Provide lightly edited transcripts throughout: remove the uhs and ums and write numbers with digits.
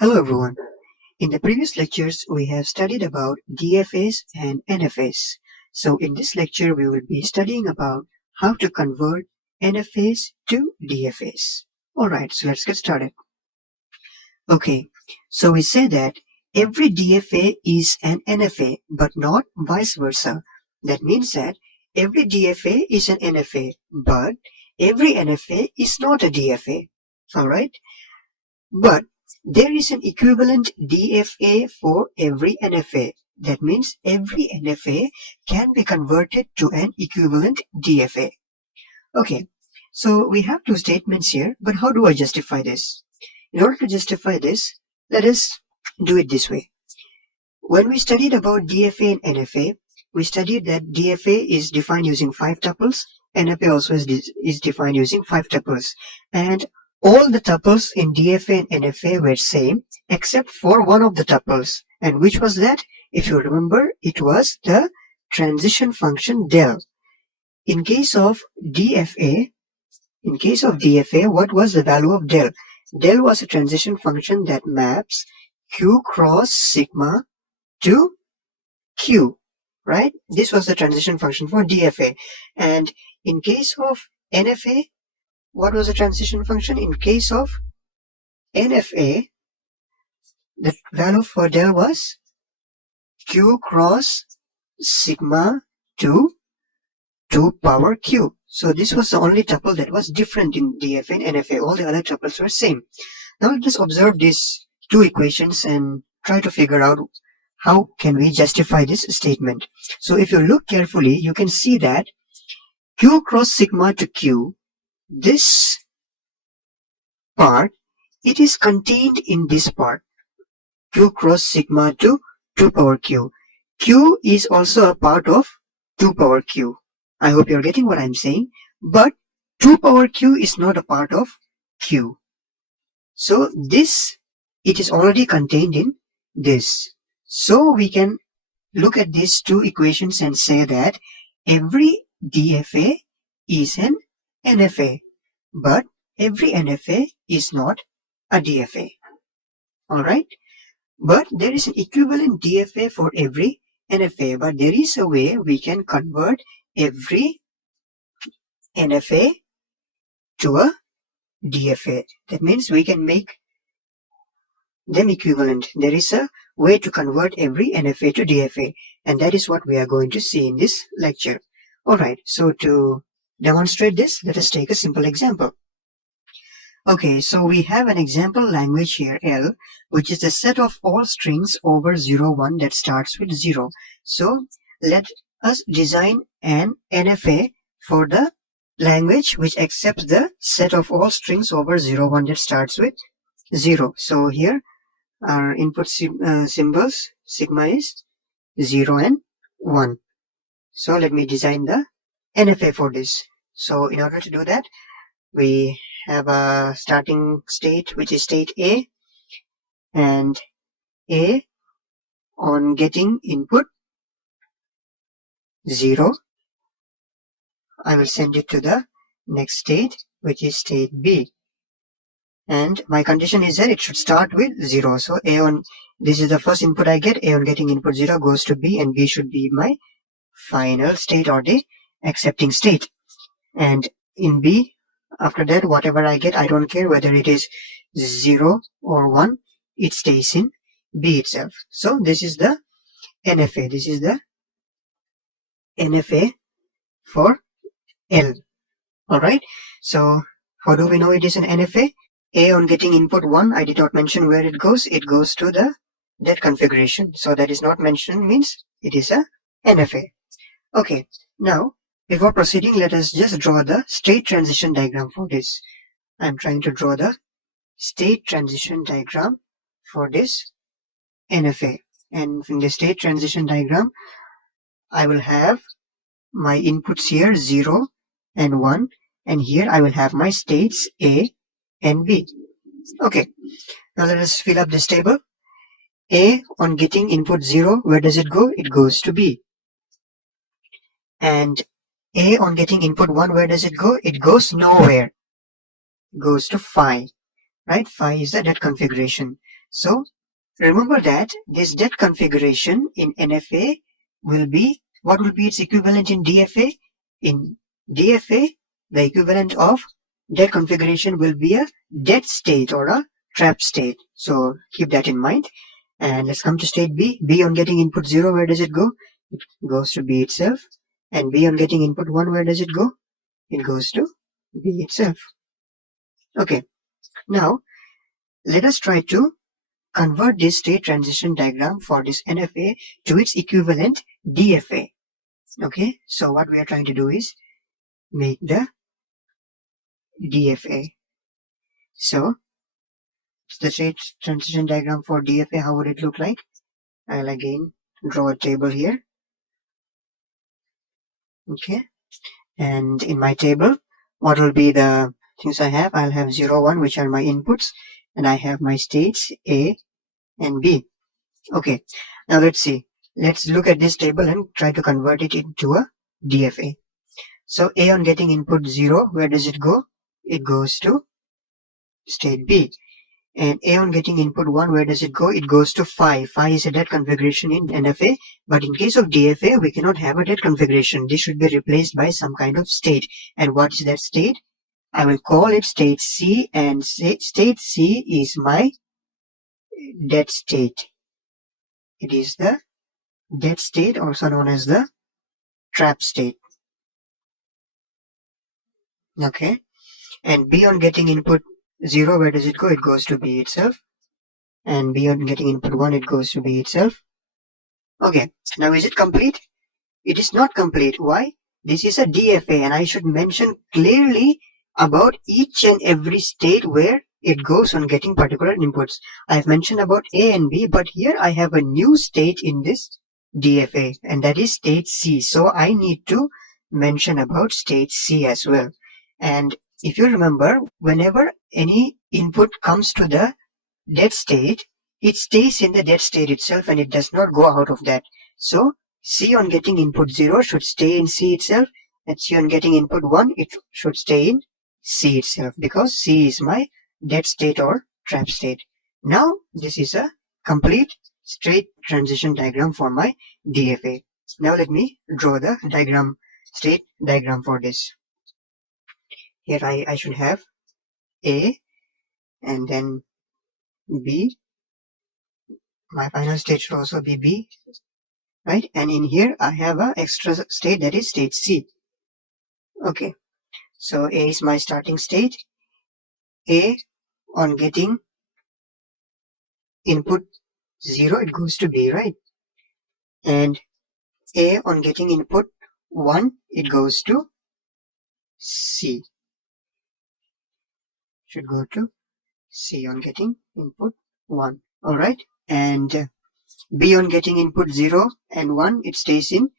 Hello everyone. In the previous lectures, we have studied about DFAs and NFAs. So in this lecture, we will be studying about how to convert NFAs to DFAs. Alright, so let's get started. Okay, so we say that every DFA is an NFA, but not vice versa. That means that every DFA is an NFA, but every NFA is not a DFA. Alright? But there is an equivalent DFA for every NFA. That means every NFA can be converted to an equivalent DFA. Okay, so we have two statements here, but how do I justify this? In order to justify this, let us do it this way. When we studied about DFA and NFA, we studied that DFA is defined using 5 tuples, NFA also is defined using 5 tuples, and all the tuples in DFA and NFA were same except for one of the tuples. And which was that? If you remember, it was the transition function del. In case of DFA, what was the value of del? Del was a transition function that maps Q cross sigma to Q, right? This was the transition function for DFA. And in case of NFA, what was the transition function? In case of NFA, the value for del was Q cross sigma to 2 power Q. So this was the only tuple that was different in DFA and NFA. All the other tuples were same. Now let's observe these two equations and try to figure out how can we justify this statement. So if you look carefully, you can see that Q cross sigma to Q, this part, it is contained in this part. Q cross sigma to 2 power Q. Q is also a part of 2 power Q. I hope you're getting what I'm saying. But 2 power Q is not a part of Q. So this, it is already contained in this. So we can look at these two equations and say that every DFA is an NFA, but every NFA is not a DFA. Alright? But there is an equivalent DFA for every NFA, but there is a way we can convert every NFA to a DFA. That means we can make them equivalent. There is a way to convert every NFA to DFA, and that is what we are going to see in this lecture. Alright, so to demonstrate this, let us take a simple example. Okay, so we have an example language here, L, which is the set of all strings over 0, 1 that starts with 0. So let us design an NFA for the language which accepts the set of all strings over 0, 1 that starts with 0. So here our input symbols, sigma is 0 and 1. So let me design the NFA for this. So in order to do that, we have a starting state which is state A, and A on getting input 0, I will send it to the next state which is state B, and my condition is that it should start with 0. So A on, this is the first input I get, A on getting input 0 goes to B, and B should be my final state or the accepting state. And in B, after that, whatever I get, I don't care whether it is 0 or 1, it stays in B itself. So this is the NFA. This is the NFA for L. Alright, so how do we know it is an NFA? A on getting input 1, I did not mention where it goes. It goes to that configuration. So that is not mentioned means it is a NFA. Okay, now before proceeding, let us just draw the state transition diagram for this. I'm trying to draw the state transition diagram for this NFA. And in the state transition diagram, I will have my inputs here 0 and 1, and here I will have my states A and B. Okay, now let us fill up this table. A on getting input 0, where does it go? It goes to B. And A on getting input 1, where does it go? It goes nowhere. It goes to phi, right? Phi is the dead configuration. So remember that this det configuration in NFA will be, what will be its equivalent in DFA? In DFA, the equivalent of det configuration will be a dead state or a trap state. So keep that in mind. And let's come to state B. B on getting input 0, where does it go? It goes to B itself. And B on getting input 1, where does it go? It goes to B itself. Okay, now let us try to convert this state transition diagram for this NFA to its equivalent DFA. Okay, so what we are trying to do is make the DFA. So the state transition diagram for DFA, how would it look like? I'll again draw a table here. Okay, and in my table, what will be the things I have? I'll have 0, 1, which are my inputs, and I have my states A and B. Okay, now let's see. Let's look at this table and try to convert it into a DFA. So A on getting input 0, where does it go? It goes to state B. And A on getting input 1, where does it go? It goes to phi. Phi is a dead configuration in NFA, but in case of DFA, we cannot have a dead configuration. This should be replaced by some kind of state. And what is that state? I will call it state C, and state C is my dead state. It is the dead state, also known as the trap state. Okay. And B on getting input 0, where does it go? It goes to B itself. And B on getting input 1, it goes to B itself. Okay, now is it complete? It is not complete. Why? This is a DFA, and I should mention clearly about each and every state where it goes on getting particular inputs. I've mentioned about A and B, but here I have a new state in this DFA, and that is state C. So I need to mention about state C as well. And if you remember, whenever any input comes to the dead state, it stays in the dead state itself and it does not go out of that. So C on getting input 0 should stay in C itself, and C on getting input 1, it should stay in C itself, because C is my dead state or trap state. Now this is a complete straight transition diagram for my DFA. Now let me draw the diagram, state diagram for this. Here I should have A and then B. My final state should also be B, right? And in here I have an extra state, that is state C. Okay, so A is my starting state. A on getting input 0, it goes to B, right? And A on getting input 1, it goes to C. Should go to C on getting input 1. All right. And B on getting input 0 and 1, it stays in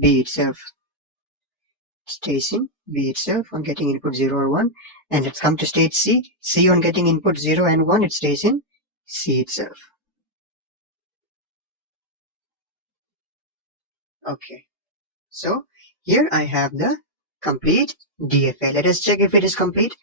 B itself. Stays in B itself on getting input 0 or 1. And let's come to state C. C on getting input 0 and 1, it stays in C itself. Okay. So here I have the complete DFA. Let us check if it is complete.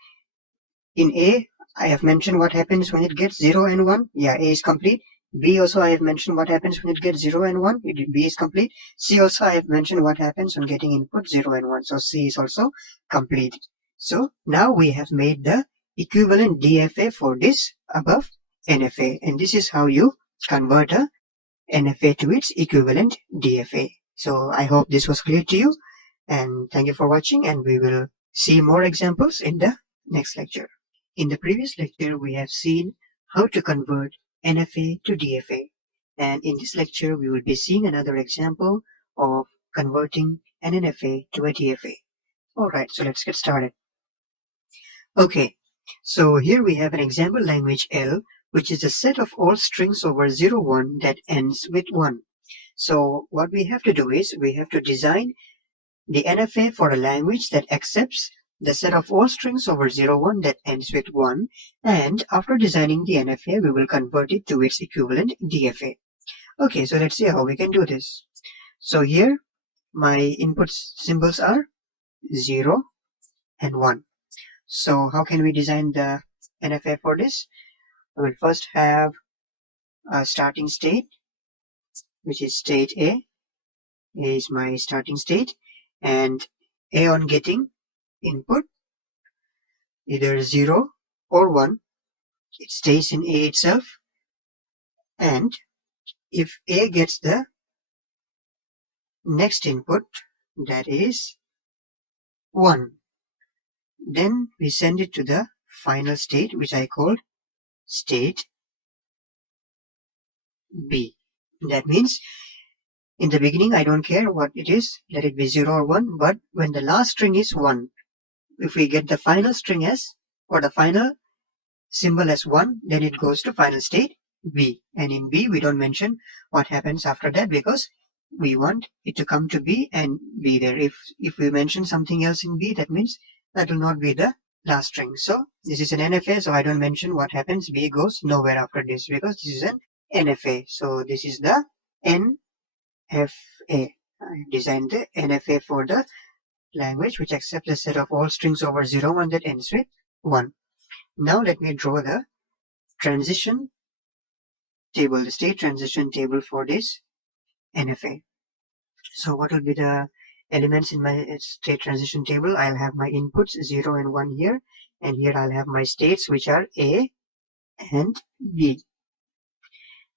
In A, I have mentioned what happens when it gets 0 and 1. Yeah, A is complete. B also I have mentioned what happens when it gets 0 and 1. B is complete. C also I have mentioned what happens when getting input 0 and 1. So C is also complete. So now we have made the equivalent DFA for this above NFA. And this is how you convert a NFA to its equivalent DFA. So I hope this was clear to you. And thank you for watching, and we will see more examples in the next lecture. In the previous lecture, we have seen how to convert NFA to DFA. And in this lecture, we will be seeing another example of converting an NFA to a DFA. Alright, so let's get started. Okay, so here we have an example language L, which is a set of all strings over 0, 1 that ends with 1. So what we have to do is we have to design the NFA for a language that accepts the set of all strings over 0, 1 that ends with 1, and after designing the NFA, we will convert it to its equivalent DFA. Okay, so let's see how we can do this. So here, my input symbols are 0 and 1. So how can we design the NFA for this? We will first have a starting state, which is state A. A is my starting state, and A on getting input, either 0 or 1, it stays in A itself. And if A gets the next input, that is 1, then we send it to the final state, which I called state B. That means in the beginning, I don't care what it is, let it be 0 or 1, but when the last string is 1, if we get the final string as, or the final symbol as 1, then it goes to final state B. And in B, we don't mention what happens after that because we want it to come to B and be there. If we mention something else in B, that means that will not be the last string. So this is an NFA, so I don't mention what happens. B goes nowhere after this because this is an NFA. So this is the NFA. I designed the NFA for the language which accepts a set of all strings over 0, 1 that ends with 1. Now let me draw the transition table, the state transition table for this NFA. So what will be the elements in my state transition table? I'll have my inputs 0 and 1 here, and here I'll have my states which are A and B.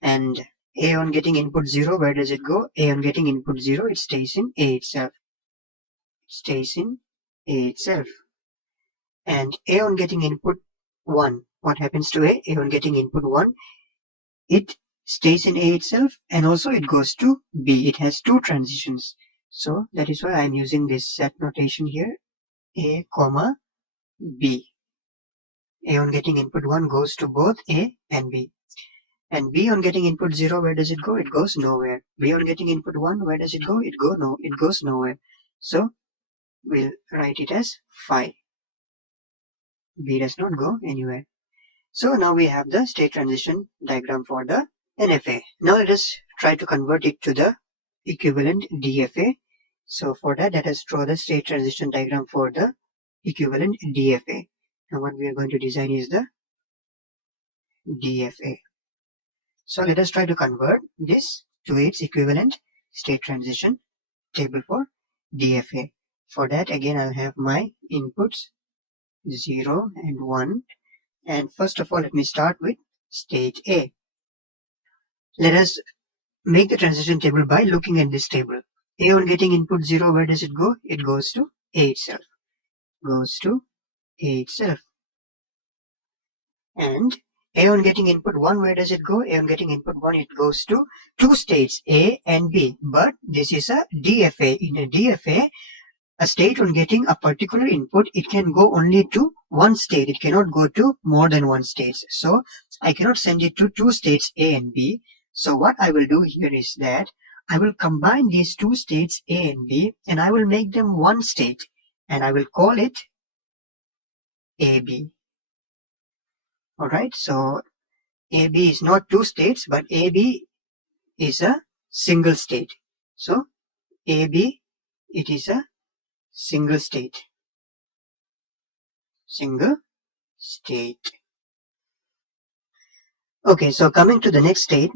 And A on getting input 0, where does it go? A on getting input 0, it stays in A itself. It stays in A itself. And A on getting input 1, what happens to A? A on getting input 1, it stays in A itself, and also it goes to B. It has two transitions. So that is why I'm using this set notation here, A, comma, B. A on getting input 1 goes to both A and B. And B on getting input 0, where does it go? It goes nowhere. B on getting input 1, where does it go? It goes nowhere. So we'll write it as phi. B does not go anywhere. So now we have the state transition diagram for the NFA. Now let us try to convert it to the equivalent DFA. So for that, let us draw the state transition diagram for the equivalent DFA. Now what we are going to design is the DFA. So let us try to convert this to its equivalent state transition table for DFA. For that, again, I'll have my inputs 0 and 1. And first of all, let me start with state A. Let us make the transition table by looking at this table. A on getting input 0, where does it go? It goes to A itself. Goes to A itself. And A on getting input 1, where does it go? A on getting input 1, it goes to two states, A and B. But this is a DFA. In a DFA, a state on getting a particular input, it can go only to one state. It cannot go to more than one state. So I cannot send it to two states A and B. So what I will do here is that I will combine these two states A and B and I will make them one state and I will call it AB. Alright, so AB is not two states, but AB is a single state. So AB, it is a single state. Single state. Okay, so coming to the next state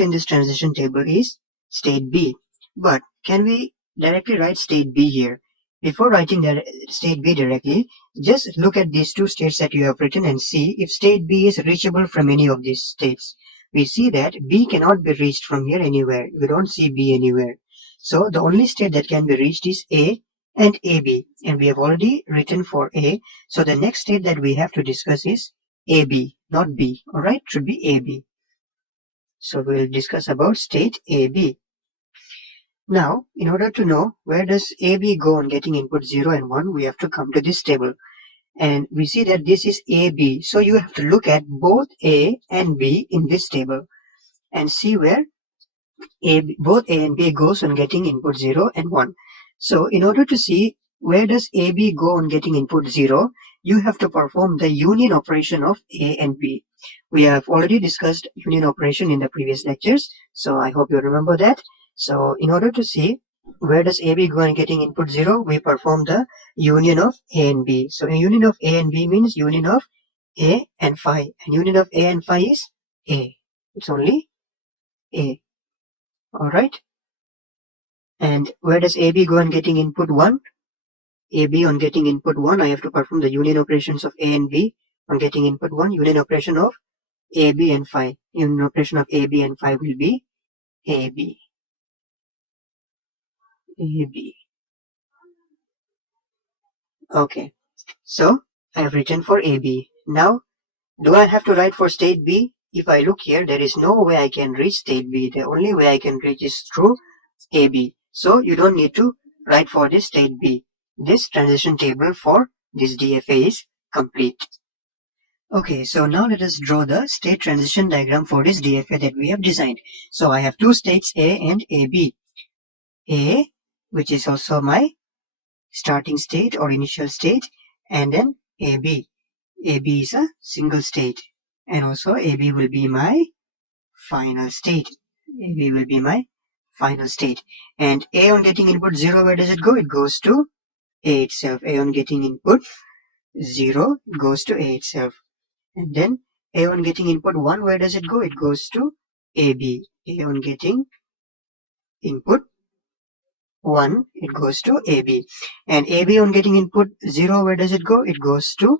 in this transition table is state B. But can we directly write state B here? Before writing the state B directly, just look at these two states that you have written and see if state B is reachable from any of these states. We see that B cannot be reached from here anywhere. We don't see B anywhere. So the only state that can be reached is A and AB. And we have already written for A. So the next state that we have to discuss is AB, not B. Alright, should be AB. So we'll discuss about state AB. Now, in order to know where does AB go on getting input 0 and 1, we have to come to this table. And we see that this is AB. So you have to look at both A and B in this table and see where both A and B goes on getting input 0 and 1. So in order to see where does AB go on getting input 0, you have to perform the union operation of A and B. We have already discussed union operation in the previous lectures, so I hope you remember that. So in order to see where does AB go on getting input 0, we perform the union of A and B. So a union of A and B means union of A and phi. And union of A and phi is A. It's only A. Alright. And where does AB go on getting input 1? AB on getting input 1, I have to perform the union operations of A and B. On getting input 1, union operation of AB and phi. Union operation of AB and phi will be AB. AB. Okay. So I have written for AB. Now, do I have to write for state B? If I look here, there is no way I can reach state B. The only way I can reach is through AB. So you don't need to write for this state B. This transition table for this DFA is complete. Okay, so now let us draw the state transition diagram for this DFA that we have designed. So I have two states A and AB. A, which is also my starting state or initial state, and then AB. AB is a single state, and also AB will be my final state. AB will be my final state. And A on getting input 0, where does it go? It goes to A itself. A on getting input 0, it goes to A itself. And then A on getting input 1, where does it go? It goes to AB. A on getting input 1, it goes to AB. And AB on getting input 0, where does it go? It goes to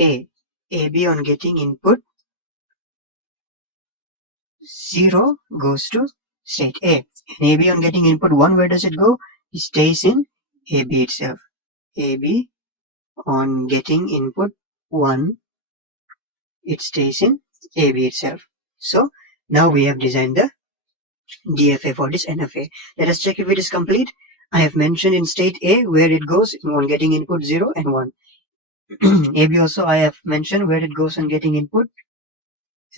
A. AB on getting input 0 goes to state A. And AB on getting input 1, where does it go? It stays in AB itself. AB on getting input 1, it stays in AB itself. So now we have designed the DFA for this NFA. Let us check if it is complete. I have mentioned in state A where it goes on getting input 0 and 1. AB also I have mentioned where it goes on getting input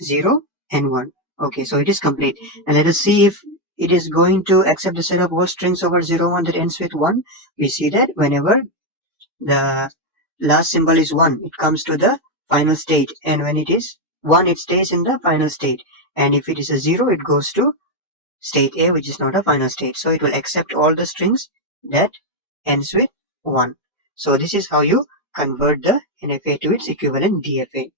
0 and 1. Okay, so it is complete. And let us see if it is going to accept the set of all strings over 0, 1 that ends with 1. We see that whenever the last symbol is 1, it comes to the final state. And when it is 1, it stays in the final state. And if it is a 0, it goes to state A, which is not a final state. So it will accept all the strings that ends with 1. So this is how you convert the NFA to its equivalent DFA.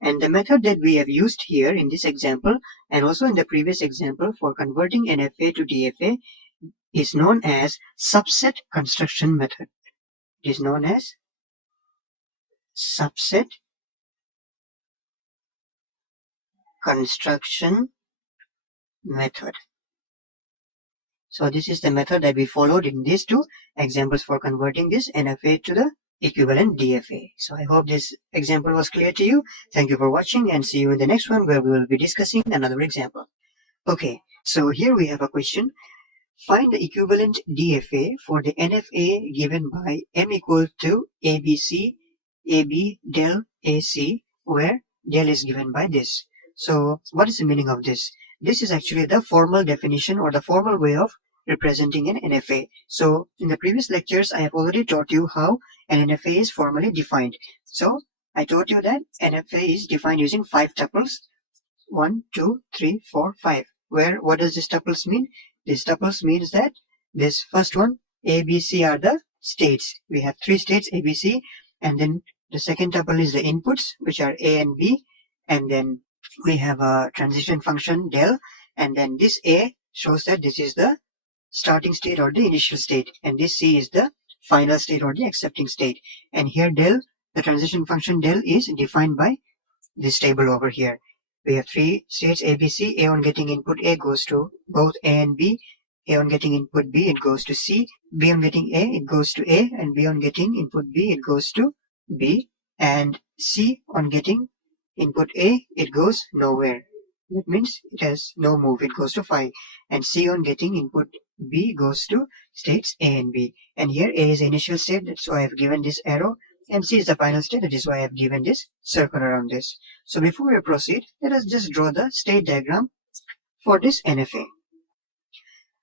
And the method that we have used here in this example and also in the previous example for converting NFA to DFA is known as subset construction method. It is known as subset construction method. So this is the method that we followed in these two examples for converting this NFA to the equivalent DFA. So I hope this example was clear to you. Thank you for watching and see you in the next one where we will be discussing another example. Okay, so here we have a question. Find the equivalent DFA for the NFA given by M equal to ABC, AB del AC, where del is given by this. So what is the meaning of this? This is actually the formal definition or the formal way of representing an NFA. So in the previous lectures, I have already taught you how an NFA is formally defined. So I taught you that NFA is defined using 5 tuples. 1, 2, 3, 4, 5. Where what does this tuples mean? This tuples means that this first one, A, B, C are the states. We have 3 states, A, B, C, and then the second tuple is the inputs, which are A and B, and then we have a transition function del, and then this A shows that this is the starting state or the initial state, and this C is the final state or the accepting state. And here del, the transition function del is defined by this table over here. We have 3 states A, B, C. A on getting input A goes to both A and B. A on getting input B, it goes to C. B on getting A, it goes to A. And B on getting input B, it goes to B. And C on getting input A, it goes nowhere. That means it has no move. It goes to phi. And C on getting input B goes to states A and B. And here A is the initial state. That's why I've given this arrow. And C is the final state. That is why I've given this circle around this. So before we proceed, let us just draw the state diagram for this NFA.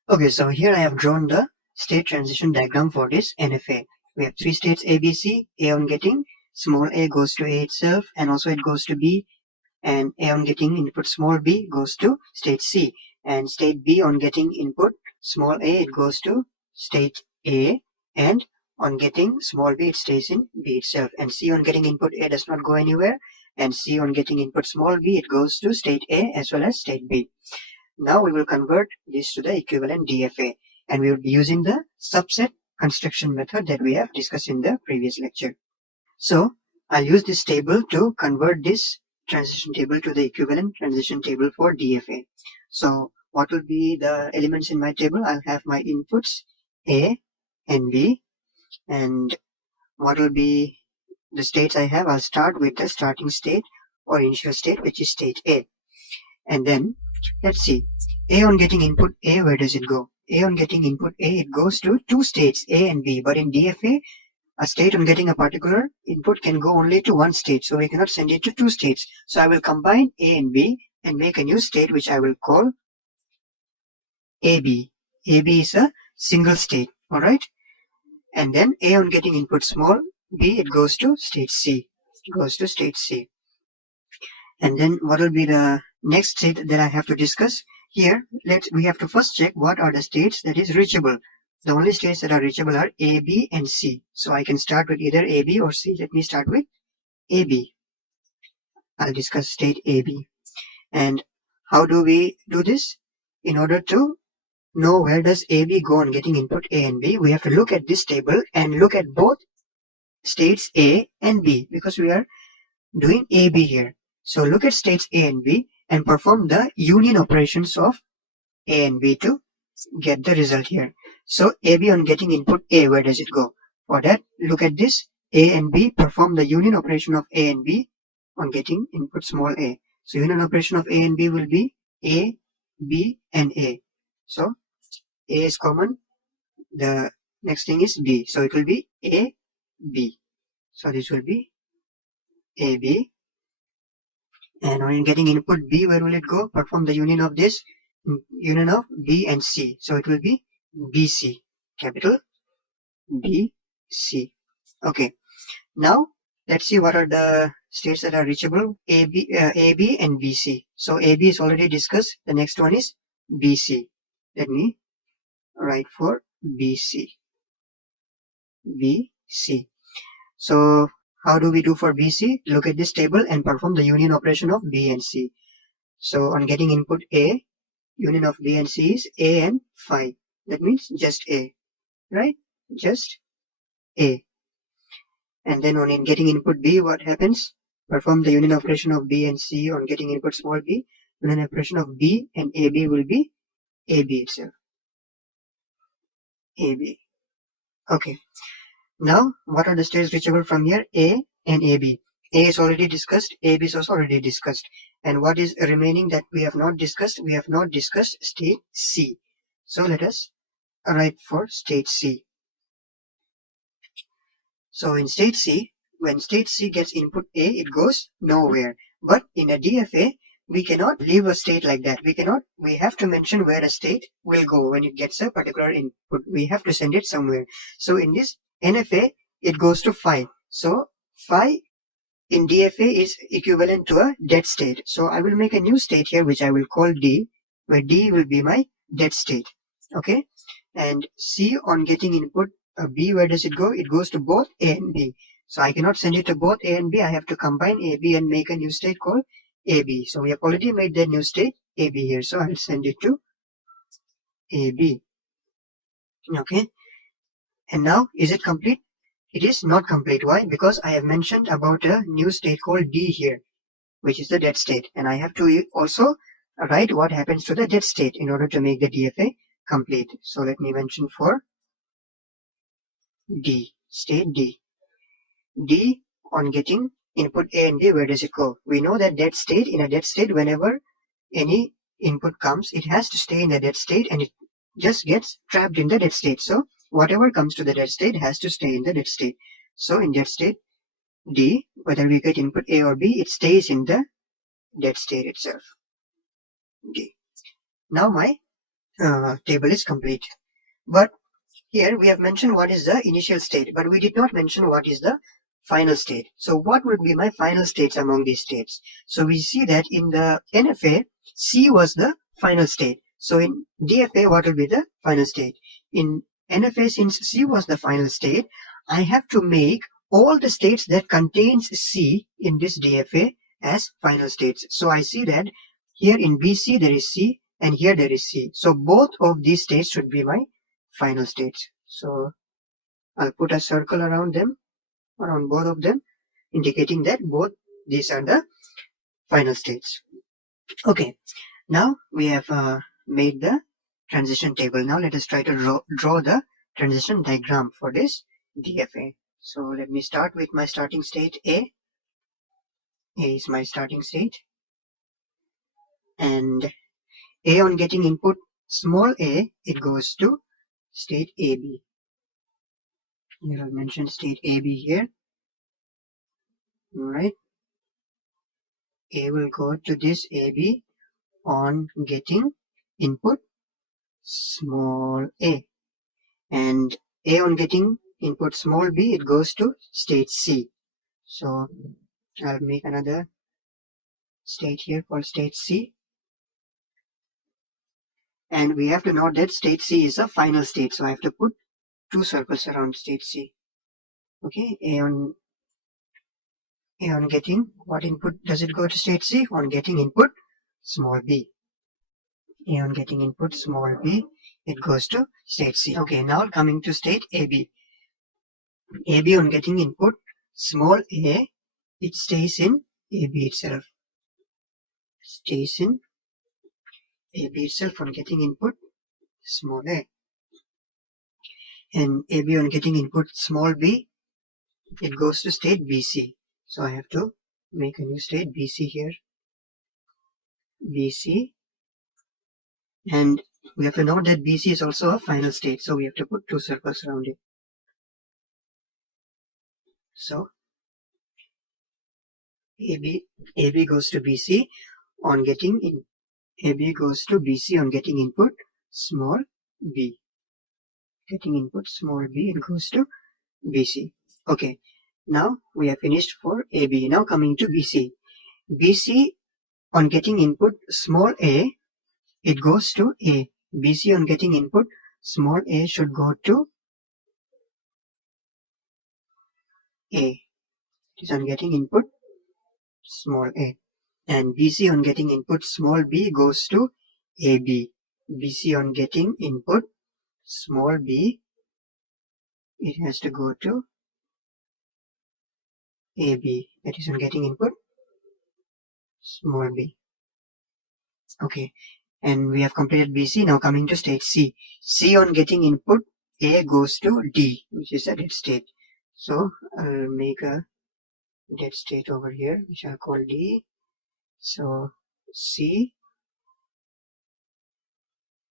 Okay, so here I have drawn the state transition diagram for this NFA. We have 3 states A, B, C. A on getting small a goes to A itself, and also it goes to B. And A on getting input small b goes to state C. And state B on getting input small a, it goes to state A. And on getting small b, it stays in B itself. And C on getting input A does not go anywhere. and C on getting input small b, it goes to state A as well as state B. Now we will convert this to the equivalent DFA, and we will be using the subset construction method that we have discussed in the previous lecture. So I'll use this table to convert this transition table to the equivalent transition table for DFA. So what will be the elements in my table? I'll have my inputs A and B, and what will be the states I have? I'll start with the starting state or initial state, which is state A. And then let's see, A on getting input A, where does it go? A on getting input A, it goes to two states, A and B. But in DFA, a state on getting a particular input can go only to one state, so we cannot send it to two states. So I will combine A and B and make a new state which I will call AB. AB is a single state, alright? And then A on getting input small b, it goes to state C. It goes to state C. And then what will be the next state that I have to discuss? Here, we have to first check what are the states that is reachable. The only states that are reachable are A, B, and C. So I can start with either A, B, or C. Let me start with A, B. I'll discuss state A, B. And how do we do this? In order to know where does A, B go on getting input A and B, we have to look at this table and look at both states A and B, because we are doing A, B here. So look at states A and B and perform the union operations of A and B to get the result here. So AB on getting input A, where does it go? For that, look at this. A and B perform the union operation of A and B on getting input small a. So union operation of A and B will be A, B, and A. So A is common. The next thing is B. So it will be A, B. So this will be A, B. And when getting input B, where will it go? Perform the union of this, union of B and C. So it will be BC, capital BC. Okay. Now let's see what are the states that are reachable. AB and BC. So AB is already discussed. The next one is BC. Let me write for BC. BC. So how do we do for BC? Look at this table and perform the union operation of B and C. So on getting input A, union of B and C is A and phi. That means just A, right? Just A. And then on getting input B, what happens? Perform the union operation of B and C on getting input small b. Union operation of B and AB will be AB itself. AB. Okay. Now, what are the states reachable from here? A and AB. A is already discussed. AB is also already discussed. And what is remaining that we have not discussed? We have not discussed state C. So let us write for state C. So in state C, when state C gets input A, it goes nowhere. But in a DFA, we cannot leave a state like that. We have to mention where a state will go when it gets a particular input. We have to send it somewhere. So in this NFA, it goes to phi. So phi in DFA is equivalent to a dead state. So I will make a new state here, which I will call D, where D will be my dead state. Okay. And C on getting input B, where does it go? It goes to both A and B. So I cannot send it to both A and B. I have to combine A, B and make a new state called AB. So we have already made that new state AB here. So I'll send it to AB. Okay. And now, is it complete? It is not complete. Why? Because I have mentioned about a new state called D here, which is the dead state. And I have to also write what happens to the dead state in order to make the DFA complete. So let me mention for D, state D. D on getting input A and B, where does it go? We know that dead state, in a dead state, whenever any input comes, it has to stay in the dead state and it just gets trapped in the dead state. So whatever comes to the dead state has to stay in the dead state. So in dead state D, whether we get input A or B, it stays in the dead state itself. D. Now my table is complete. But here we have mentioned what is the initial state, but we did not mention what is the final state. So what would be my final states among these states? So we see that in the NFA, C was the final state. So in DFA, what will be the final state? In NFA, since C was the final state, I have to make all the states that contains C in this DFA as final states. So I see that here in BC there is C and here there is C. So both of these states should be my final states. So I'll put a circle around them, around both of them, indicating that both these are the final states. Okay, now we have made the transition table. Now let us try to draw the transition diagram for this DFA. So let me start with my starting state A. A is my starting state. And A, on getting input small a, it goes to state AB. Here I'll mention state AB here. Alright. A will go to this AB on getting input small a. And A on getting input small b, it goes to state C. So I'll make another state here called state C. And we have to note that state C is a final state. So I have to put 2 circles around state C. Okay, A on getting, what input does it go to state C? On getting input small b. A on getting input small b, it goes to state C. Okay, now coming to state AB. AB on getting input small a, it stays in AB itself. Stays in AB itself on getting input small a. And AB on getting input small b, it goes to state BC. So I have to make a new state BC here. BC. And we have to note that BC is also a final state. So we have to put 2 circles around it. So AB goes to BC on getting in. AB goes to BC on getting input small b. Getting input small b, it goes to BC. Okay, now we have finished for AB. Now coming to BC. BC on getting input small a, it goes to A. BC on getting input small a should go to A. It is on getting input small a. And BC on getting input small b goes to AB. BC on getting input small b, it has to go to AB. That is on getting input small b. Okay, and we have completed BC. Now coming to state C. C on getting input A goes to D, which is a dead state. So I'll make a dead state over here, which I'll call D. So C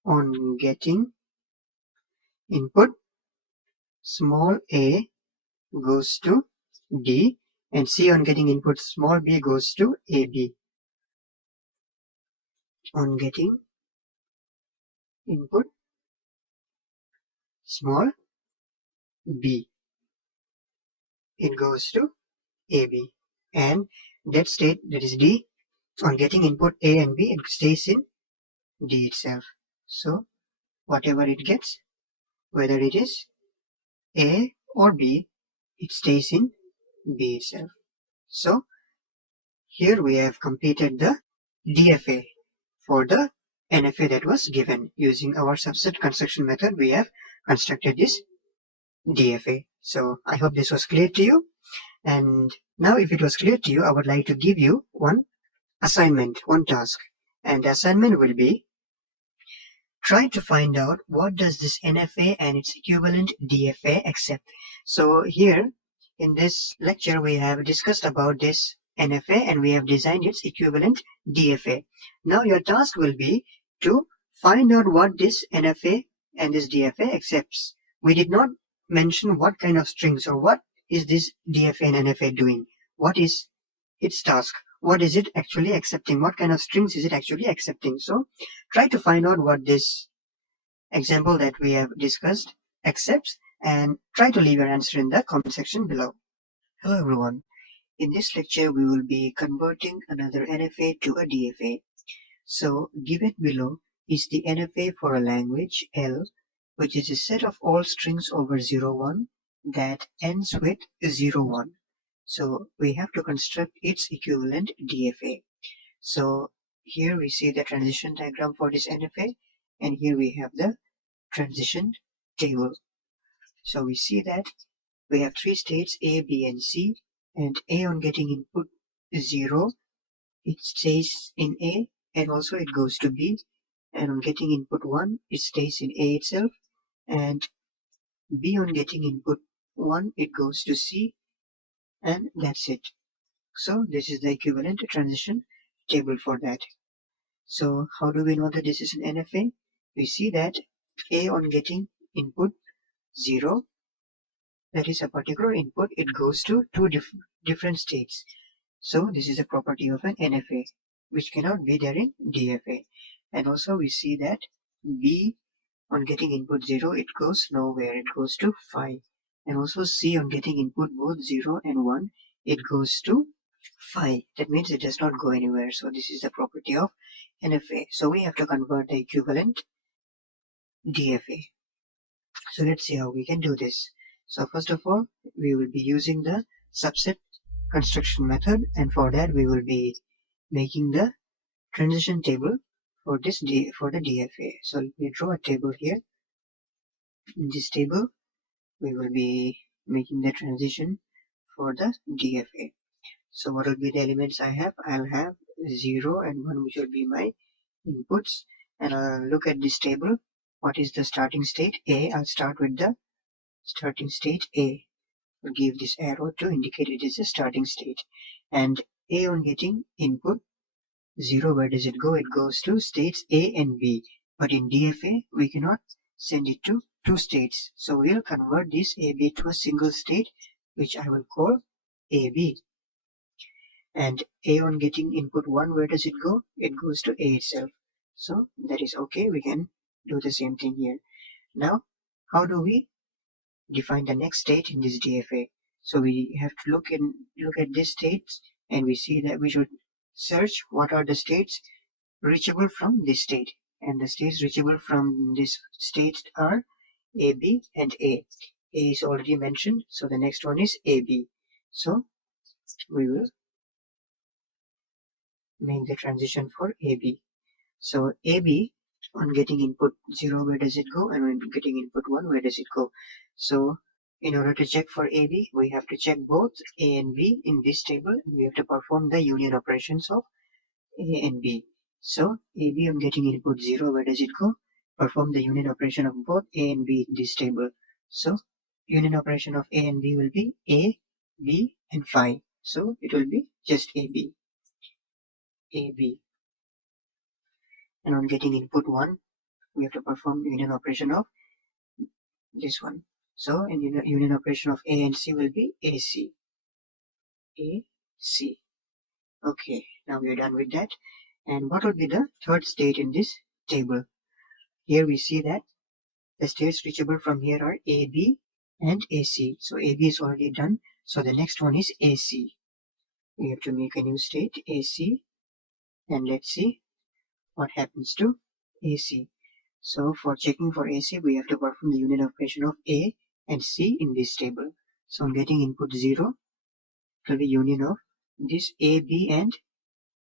on getting input small a goes to D, and C on getting input small b goes to AB. On getting input small b, it goes to AB. And dead state, that is D, on getting input A and B, it stays in D itself. So whatever it gets, whether it is A or B, it stays in B itself. So here we have completed the DFA for the NFA that was given. Using our subset construction method, we have constructed this DFA. So I hope this was clear to you. And now if it was clear to you, I would like to give you one assignment, one task. And the assignment will be try to find out what does this NFA and its equivalent DFA accept. So here in this lecture we have discussed about this NFA and we have designed its equivalent DFA. Now your task will be to find out what this NFA and this DFA accepts. We did not mention what kind of strings or what is this DFA and NFA doing. What is its task? What is it actually accepting? What kind of strings is it actually accepting? So try to find out what this example that we have discussed accepts and try to leave your answer in the comment section below. Hello everyone. In this lecture we will be converting another NFA to a DFA. So given below is the NFA for a language L, which is a set of all strings over 01 that ends with 01. So we have to construct its equivalent DFA. So here we see the transition diagram for this NFA, and here we have the transition table. So we see that we have three states A, B, and C, and A on getting input 0, it stays in A, and also it goes to B, and on getting input 1, it stays in A itself, and B on getting input 1, it goes to C, and that's it. So this is the equivalent transition table for that. So how do we know that this is an NFA? We see that A on getting input 0, that is a particular input, it goes to two different states. So this is a property of an NFA, which cannot be there in DFA. And also we see that B on getting input 0, it goes nowhere, it goes to 5. And also C on getting input both 0 and 1, it goes to 5. That means it does not go anywhere. So this is the property of NFA. So we have to convert the equivalent DFA. So let's see how we can do this. So first of all, we will be using the subset construction method, and for that we will be making the transition table for the DFA. So let me draw a table here. In this table, we will be making the transition for the DFA. So what will be the elements I have? I'll have 0 and 1, which will be my inputs, and I'll look at this table. What is the starting state? A. I'll start with the starting state A. I'll give this arrow to indicate it is a starting state. And A on getting input 0, where does it go? It goes to states A and B. But in DFA, we cannot send it to two states. So we'll convert this AB to a single state, which I will call AB. And A on getting input 1, where does it go? It goes to A itself. So that is okay. We can do the same thing here. Now, how do we define the next state in this DFA? So we have to look at these states, and we see that we should search what are the states reachable from this state. And the states reachable from this state are A, B, and A. A is already mentioned, so the next one is AB. So we will make the transition for AB. So AB on getting input 0, where does it go? And when getting input 1, where does it go? So in order to check for AB, we have to check both A and B in this table, and we have to perform the union operations of A and B. So AB on getting input 0, where does it go? Perform the union operation of both A and B in this table. So union operation of A and B will be A, B, and phi. So it will be just AB, AB. And on getting input 1, we have to perform union operation of this one. So in union operation of A and C will be AC, AC. Okay, now we are done with that. And what will be the third state in this table? Here we see that the states reachable from here are AB and AC. So AB is already done. So the next one is AC. We have to make a new state, AC, and let's see what happens to AC. So for checking for AC, we have to perform the union operation of A and C in this table. So I'm getting input 0, it will be union of this AB and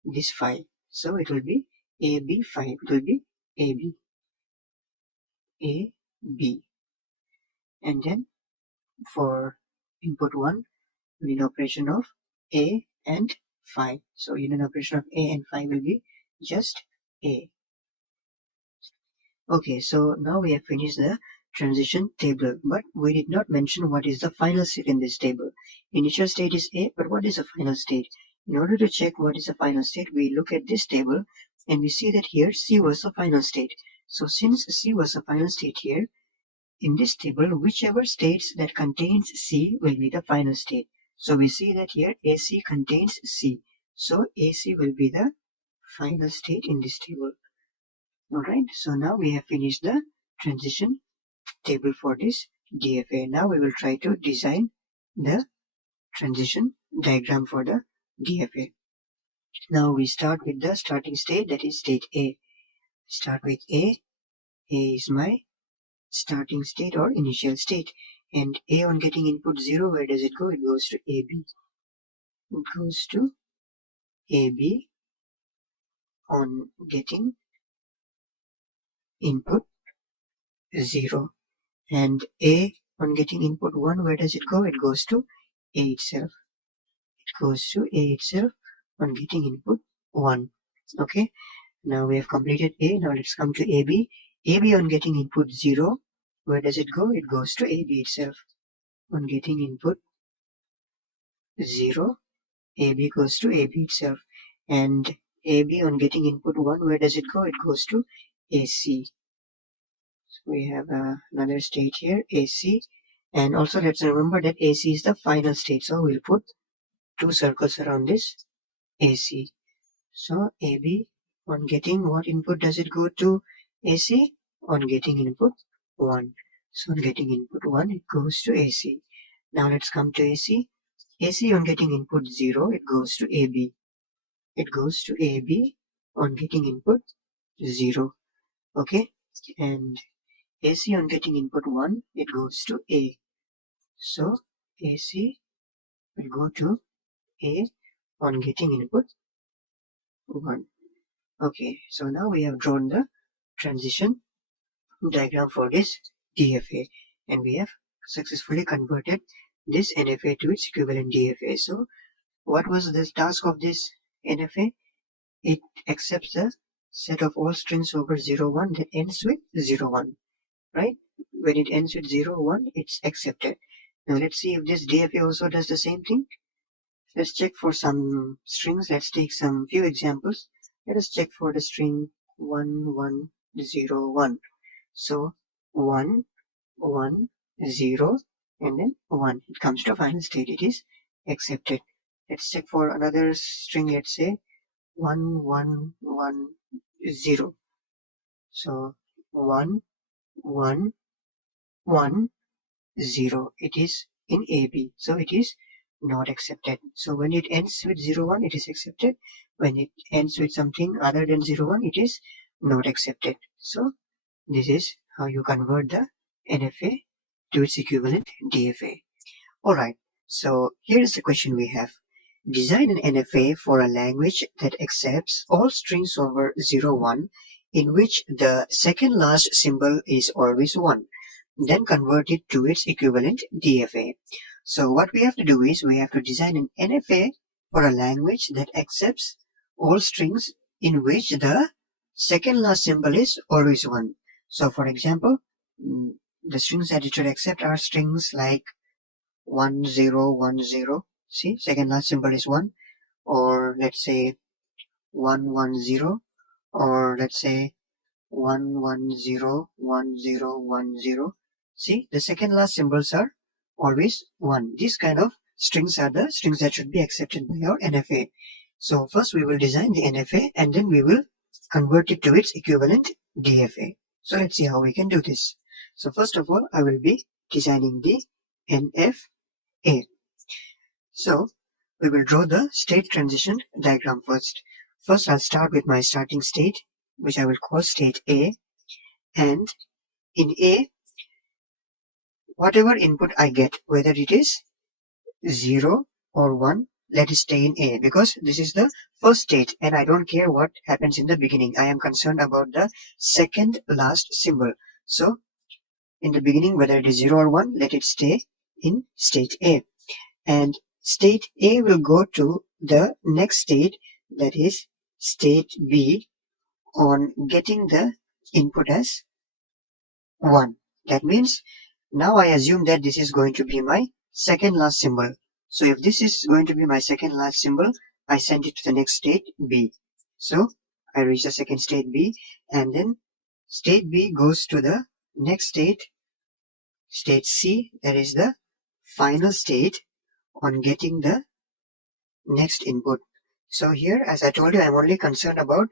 this phi. So it will be AB phi. It will be AB, AB. And then for input 1, union operation of A and phi. So union operation of A and phi will be just A. Okay, so now we have finished the transition table, but we did not mention what is the final state in this table. Initial state is A, but what is the final state? In order to check what is the final state, we look at this table and we see that here C was the final state. So since C was the final state here, in this table, whichever states that contains C will be the final state. So we see that here AC contains C. So AC will be the final state in this table. Alright, so now we have finished the transition table for this DFA. Now we will try to design the transition diagram for the DFA. Now we start with the starting state, that is state A. Start with A. A is my starting state or initial state. And A on getting input 0, where does it go? It goes to AB. goes to AB on getting input 0, and A on getting input 1, where does it go? It goes to A itself. It goes to A itself on getting input 1. Okay, now we have completed A. Now let's come to AB. AB on getting input 0, where does it go? It goes to AB itself. On getting input 0, AB goes to AB itself. And AB on getting input 1, where does it go? It goes to AC. So we have another state here, AC. And also let's remember that AC is the final state. So we'll put 2 circles around this AC. So AB on getting what input does it go to AC? On getting input 1. So on getting input 1, it goes to AC. Now let's come to AC. AC on getting input 0, it goes to AB. It goes to AB on getting input 0. Okay, and AC on getting input 1, it goes to A. So AC will go to A on getting input 1. Okay, so now we have drawn the transition diagram for this DFA, and we have successfully converted this NFA to its equivalent DFA. So what was the task of this NFA? It accepts the set of all strings over 0, 1 that ends with 0, 1, right? When it ends with 0, 1, it's accepted. Now let's see if this DFA also does the same thing. Let's check for some strings. Let's take some few examples. Let us check for the string 1, 1, 0, 1. So 1, 1, 0, and then 1. It comes to final state. It is accepted. Let's check for another string. Let's say 1, 1, 1, 0. So 1, 1, 1, 0. It is in AB. So it is not accepted. So when it ends with 0, 1, it is accepted. When it ends with something other than 0, 1, it is not accepted. So this is how you convert the NFA to its equivalent DFA. Alright, so here is the question we have. Design an NFA for a language that accepts all strings over 0, 1 in which the second last symbol is always 1. Then convert it to its equivalent DFA. So what we have to do is we have to design an NFA for a language that accepts all strings in which the second last symbol is always 1. So for example, the strings that it should accept are strings like 1, 0, 1, 0. See, second last symbol is 1. Or let's say 1, 1, 0. Or let's say 1, 1, 0, 1, 0, 1, 0. See, the second last symbols are always 1. These kind of strings are the strings that should be accepted by our NFA. So first we will design the NFA and then we will convert it to its equivalent DFA. So let's see how we can do this. So first of all, I will be designing the NFA. So we will draw the state transition diagram first. First, I'll start with my starting state, which I will call state A. And in A, whatever input I get, whether it is 0 or 1, let it stay in A, because this is the first state and I don't care what happens in the beginning. I am concerned about the second last symbol. So in the beginning, whether it is 0 or 1, let it stay in state A. And state A will go to the next state, that is state B, on getting the input as 1. That means now I assume that this is going to be my second last symbol. So if this is going to be my second last symbol, I send it to the next state B. So I reach the second state B, and then state B goes to the next state, state C, that is the final state on getting the next input. So here, as I told you, I'm only concerned about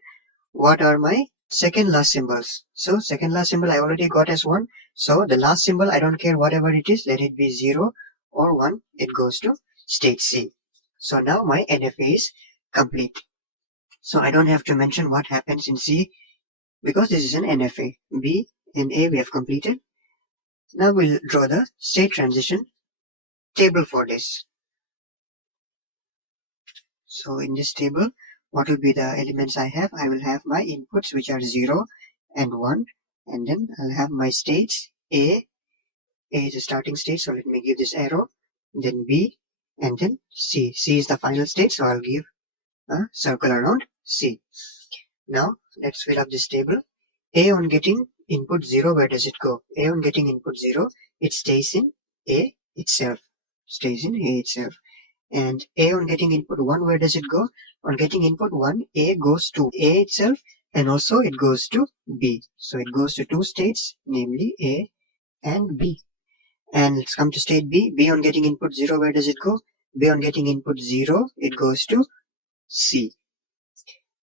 what are my second last symbols. So second last symbol I already got as 1. So the last symbol, I don't care whatever it is, let it be 0 or 1, it goes to state C. So now my NFA is complete. So I don't have to mention what happens in C because this is an NFA. B and A we have completed. Now we'll draw the state transition table for this. So in this table, what will be the elements I have? I will have my inputs which are 0 and 1, and then I'll have my states. A is the starting state, so let me give this arrow, then B, and then C. C is the final state, so I'll give a circle around C. Now let's fill up this table. A on getting input 0, where does it go? A on getting input 0, it stays in A itself. Stays in A itself. And A on getting input 1, where does it go? On getting input 1, A goes to A itself, and also it goes to B. So it goes to two states, namely A and B. And let's come to state B. B on getting input 0, where does it go? B on getting input 0, it goes to C.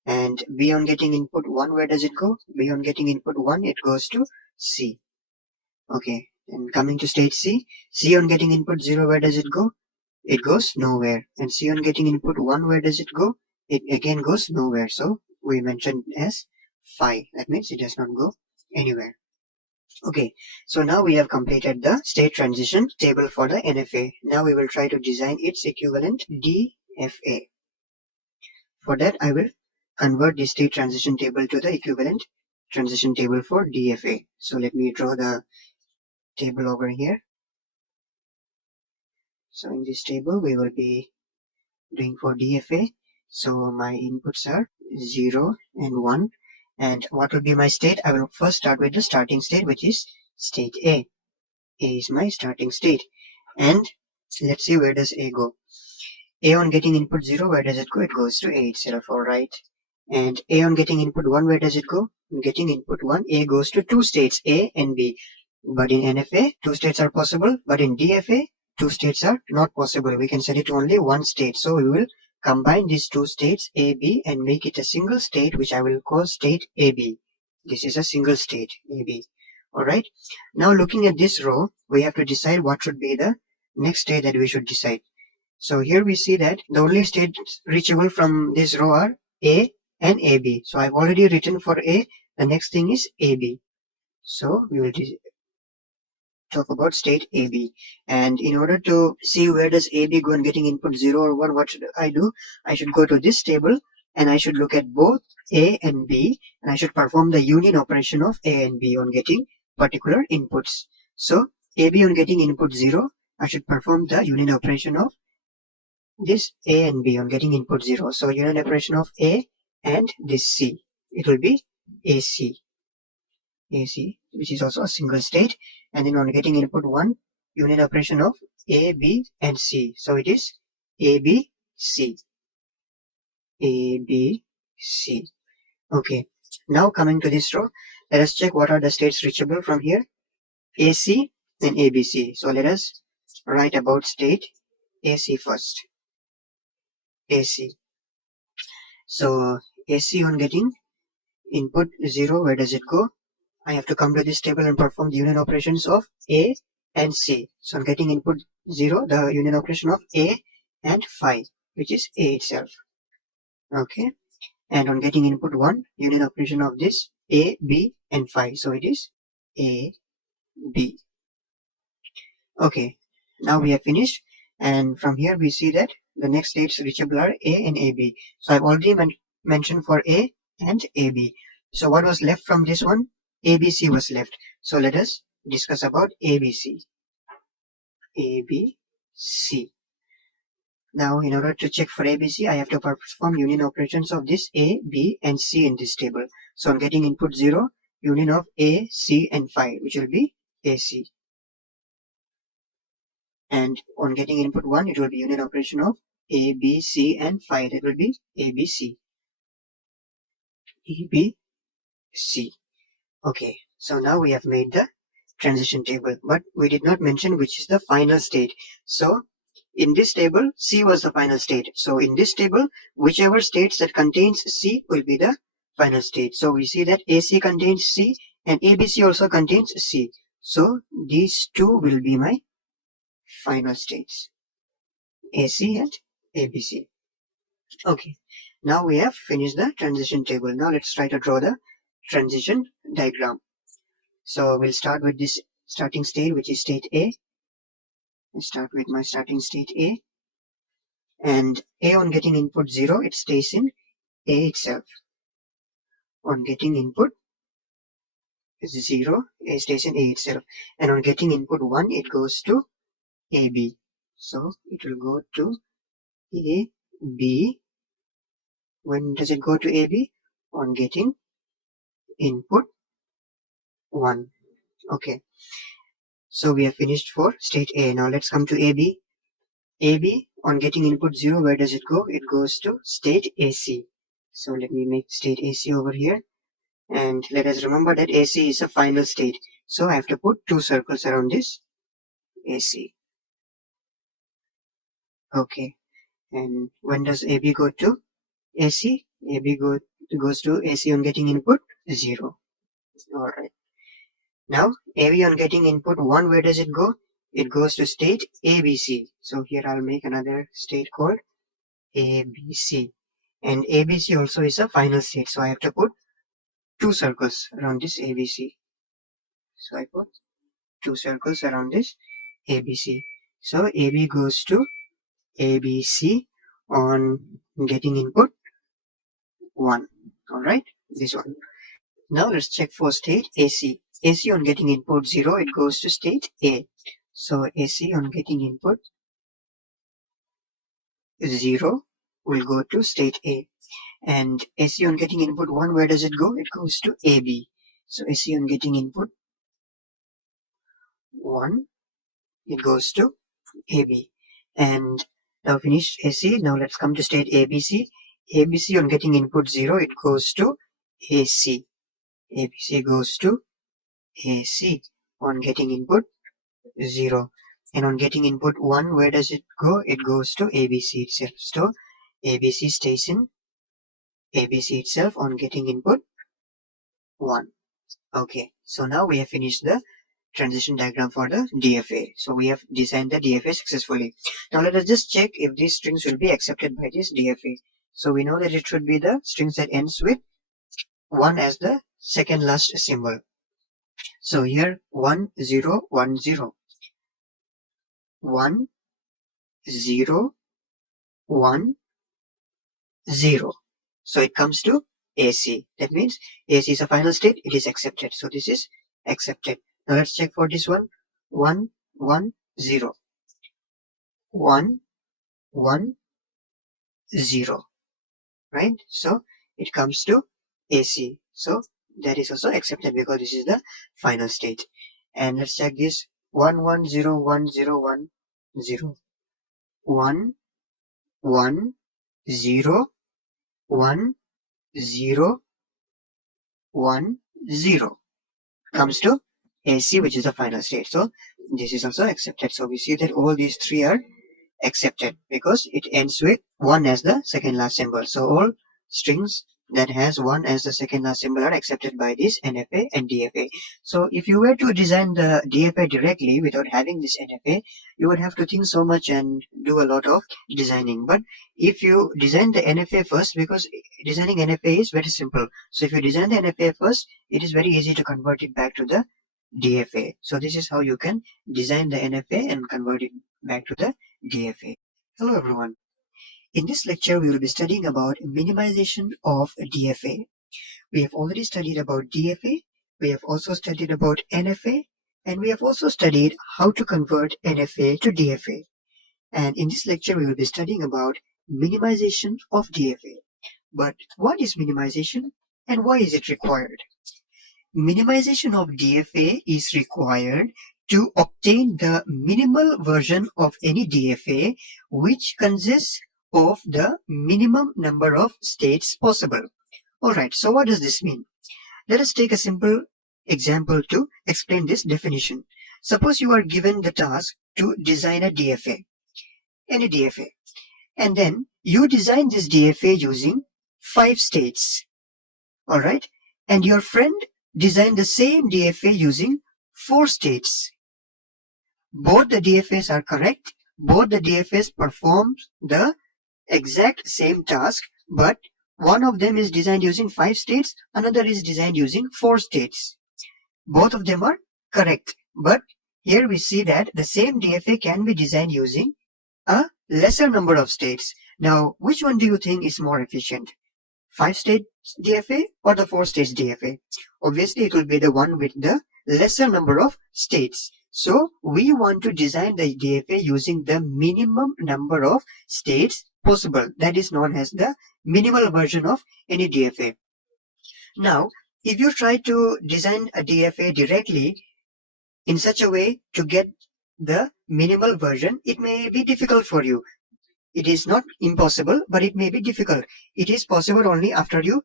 And B on getting input 1, where does it go? B on getting input 1, it goes to C. Okay, and coming to state C. C on getting input 0, where does it go? It goes nowhere. And C on getting input 1, where does it go? It again goes nowhere. So we mentioned as phi. That means it does not go anywhere. Okay, so now we have completed the state transition table for the NFA. Now we will try to design its equivalent DFA. For that, I will convert the state transition table to the equivalent transition table for DFA. So let me draw the table over here. So in this table, we will be doing for DFA. So my inputs are 0 and 1. And what will be my state? I will first start with the starting state, which is state A. A is my starting state. And let's see, where does A go? A on getting input 0, where does it go? It goes to A itself, alright. And A on getting input 1, where does it go? On getting input 1, A goes to two states, A and B. But in NFA, two states are possible, but in DFA, two states are not possible. We can set it to only one state. So we will combine these two states, A, B, and make it a single state, which I will call state AB. This is a single state, AB. Alright. Now looking at this row, we have to decide what should be the next state that we should decide. So here we see that the only states reachable from this row are A and AB. So I've already written for A. The next thing is AB. So we will talk about state AB. And in order to see where does AB go and getting input 0 or 1, what should I do? I should go to this table and I should look at both A and B, and I should perform the union operation of A and B on getting particular inputs. So AB on getting input 0, I should perform the union operation of this A and B on getting input 0. So union operation of A and this C. It will be AC. AC, which is also a single state. And then on getting input 1, union operation of A, B, and C. So it is A, B, C. A, B, C. Okay. Now coming to this row, let us check what are the states reachable from here. AC and ABC. So let us write about state AC first. AC. So AC on getting input 0, where does it go? I have to come to this table and perform the union operations of A and C. So I'm getting input 0, the union operation of A and phi, which is A itself. Okay. And on getting input 1, union operation of this A, B, and phi. So it is A, B. Okay. Now we have finished. And from here we see that the next states reachable are A and AB. So I've already mentioned for A and AB. So what was left from this one? ABC was left. So let us discuss about ABC. ABC. Now in order to check for ABC, I have to perform union operations of this A, B, and C in this table. So I'm getting input 0, union of A, C, and phi, which will be AC. And on getting input 1, it will be union operation of A, B, C, and phi. That will be ABC. ABC. Okay, so now we have made the transition table, but we did not mention which is the final state. So in this table, C was the final state. So in this table, whichever states that contains C will be the final state. So we see that AC contains C and ABC also contains C. So these two will be my final states, AC and ABC. Okay, now we have finished the transition table. Now let's try to draw the transition diagram. So we'll start with this starting state, which is state A. I'll start with my starting state A. And A on getting input 0, it stays in A itself. On getting input 0, A stays in A itself. And on getting input 1, it goes to AB. So it will go to AB. When does it go to AB? On getting input 1. Okay. So we have finished for state A. Now let's come to AB. AB, on getting input 0, where does it go? It goes to state AC. So let me make state AC over here. And let us remember that AC is a final state. So I have to put 2 circles around this AC. Okay. And when does AB go to AC? AB goes to AC on getting input 0. Alright. Now AB on getting input 1, where does it go? It goes to state ABC. So here I'll make another state called ABC. And ABC also is a final state. So I have to put 2 circles around this ABC. So I put 2 circles around this ABC. So AB goes to ABC on getting input 1. Alright, this one. Now let's check for state AC. AC on getting input 0, it goes to state A. So AC on getting input 0 will go to state A. And AC on getting input 1, where does it go? It goes to AB. So AC on getting input 1, it goes to AB. And now finished AC. Now let's come to state ABC. ABC on getting input 0, it goes to AC. ABC goes to AC on getting input 0. And on getting input 1, where does it go? It goes to ABC itself. So ABC stays in ABC itself on getting input 1. Okay, so now we have finished the transition diagram for the DFA. So we have designed the DFA successfully. Now let us just check if these strings will be accepted by this DFA. So we know that it should be the strings that ends with 1 as the second last symbol. So here 1 0 1 0 1 0 1 0. So it comes to AC. That means AC is a final state. It is accepted. So this is accepted. Now let's check for this one. 1 1 0 1 1 0. Right? So it comes to AC. So that is also accepted because this is the final state. And let's check this 1 1 0 1 0 1 0 1 1 0 1 0 1 0 comes to AC, which is the final state. So this is also accepted. So we see that all these three are accepted because it ends with 1 as the second last symbol. So all strings that has 1 as the second last symbol are accepted by this NFA and DFA. So if you were to design the DFA directly without having this NFA, you would have to think so much and do a lot of designing. But if you design the NFA first, because designing NFA is very simple. So if you design the NFA first, it is very easy to convert it back to the DFA. So this is how you can design the NFA and convert it back to the DFA. Hello everyone. In this lecture, we will be studying about minimization of DFA. We have already studied about DFA, we have also studied about NFA, and we have also studied how to convert NFA to DFA. And in this lecture, we will be studying about minimization of DFA. But what is minimization and why is it required? Minimization of DFA is required to obtain the minimal version of any DFA which consists of the minimum number of states possible. Alright, so what does this mean? Let us take a simple example to explain this definition. Suppose you are given the task to design a DFA, any DFA, and then you design this DFA using 5 states. Alright, and your friend designed the same DFA using 4 states. Both the DFAs are correct. Both the DFAs perform the exact same task, but one of them is designed using 5 states, another is designed using 4 states. Both of them are correct, but here we see that the same DFA can be designed using a lesser number of states. Now, which one do you think is more efficient? 5-state DFA or the 4-state DFA? Obviously, it will be the one with the lesser number of states. So, we want to design the DFA using the minimum number of states possible. That is known as the minimal version of any DFA. Now, if you try to design a DFA directly in such a way to get the minimal version, it may be difficult for you. It is not impossible, but it may be difficult. It is possible only after you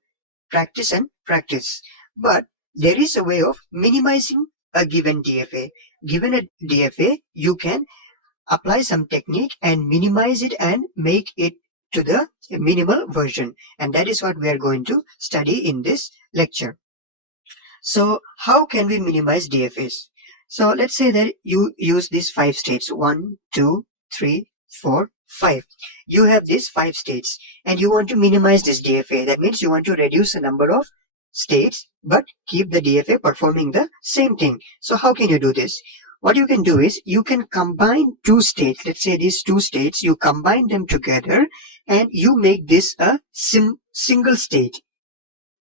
practice and practice. But there is a way of minimizing a given DFA. Given a DFA, you can apply some technique and minimize it and make it to the minimal version. And that is what we are going to study in this lecture. So how can we minimize DFAs? So let's say that you use these 5 states, 1, 2, 3, 4, 5. You have these 5 states and you want to minimize this DFA. That means you want to reduce the number of states but keep the DFA performing the same thing. So how can you do this? What you can do is you can combine 2 states. Let's say these 2 states, you combine them together and you make this a single state.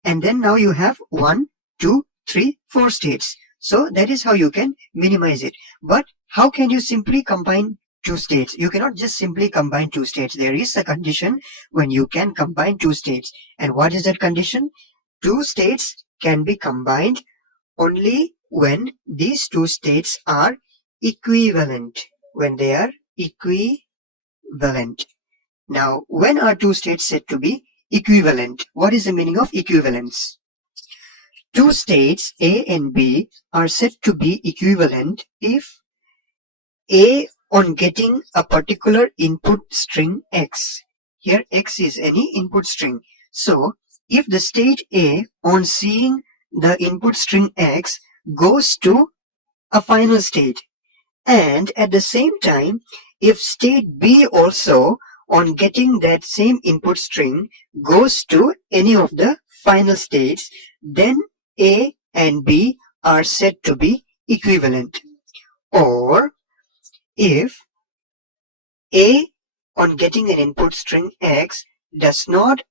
And then now you have 1, 2, 3, 4 states. So that is how you can minimize it. But how can you simply combine 2 states? You cannot just simply combine 2 states. There is a condition when you can combine 2 states. And what is that condition? 2 states can be combined only when these 2 states are equivalent. When they are equivalent. Now, when are 2 states said to be equivalent? What is the meaning of equivalence? 2 states A and B are said to be equivalent if A on getting a particular input string X. Here X is any input string. So if the state A on seeing the input string X goes to a final state, and at the same time if state B also on getting that same input string goes to any of the final states, then A and B are said to be equivalent. Or if A on getting an input string X does not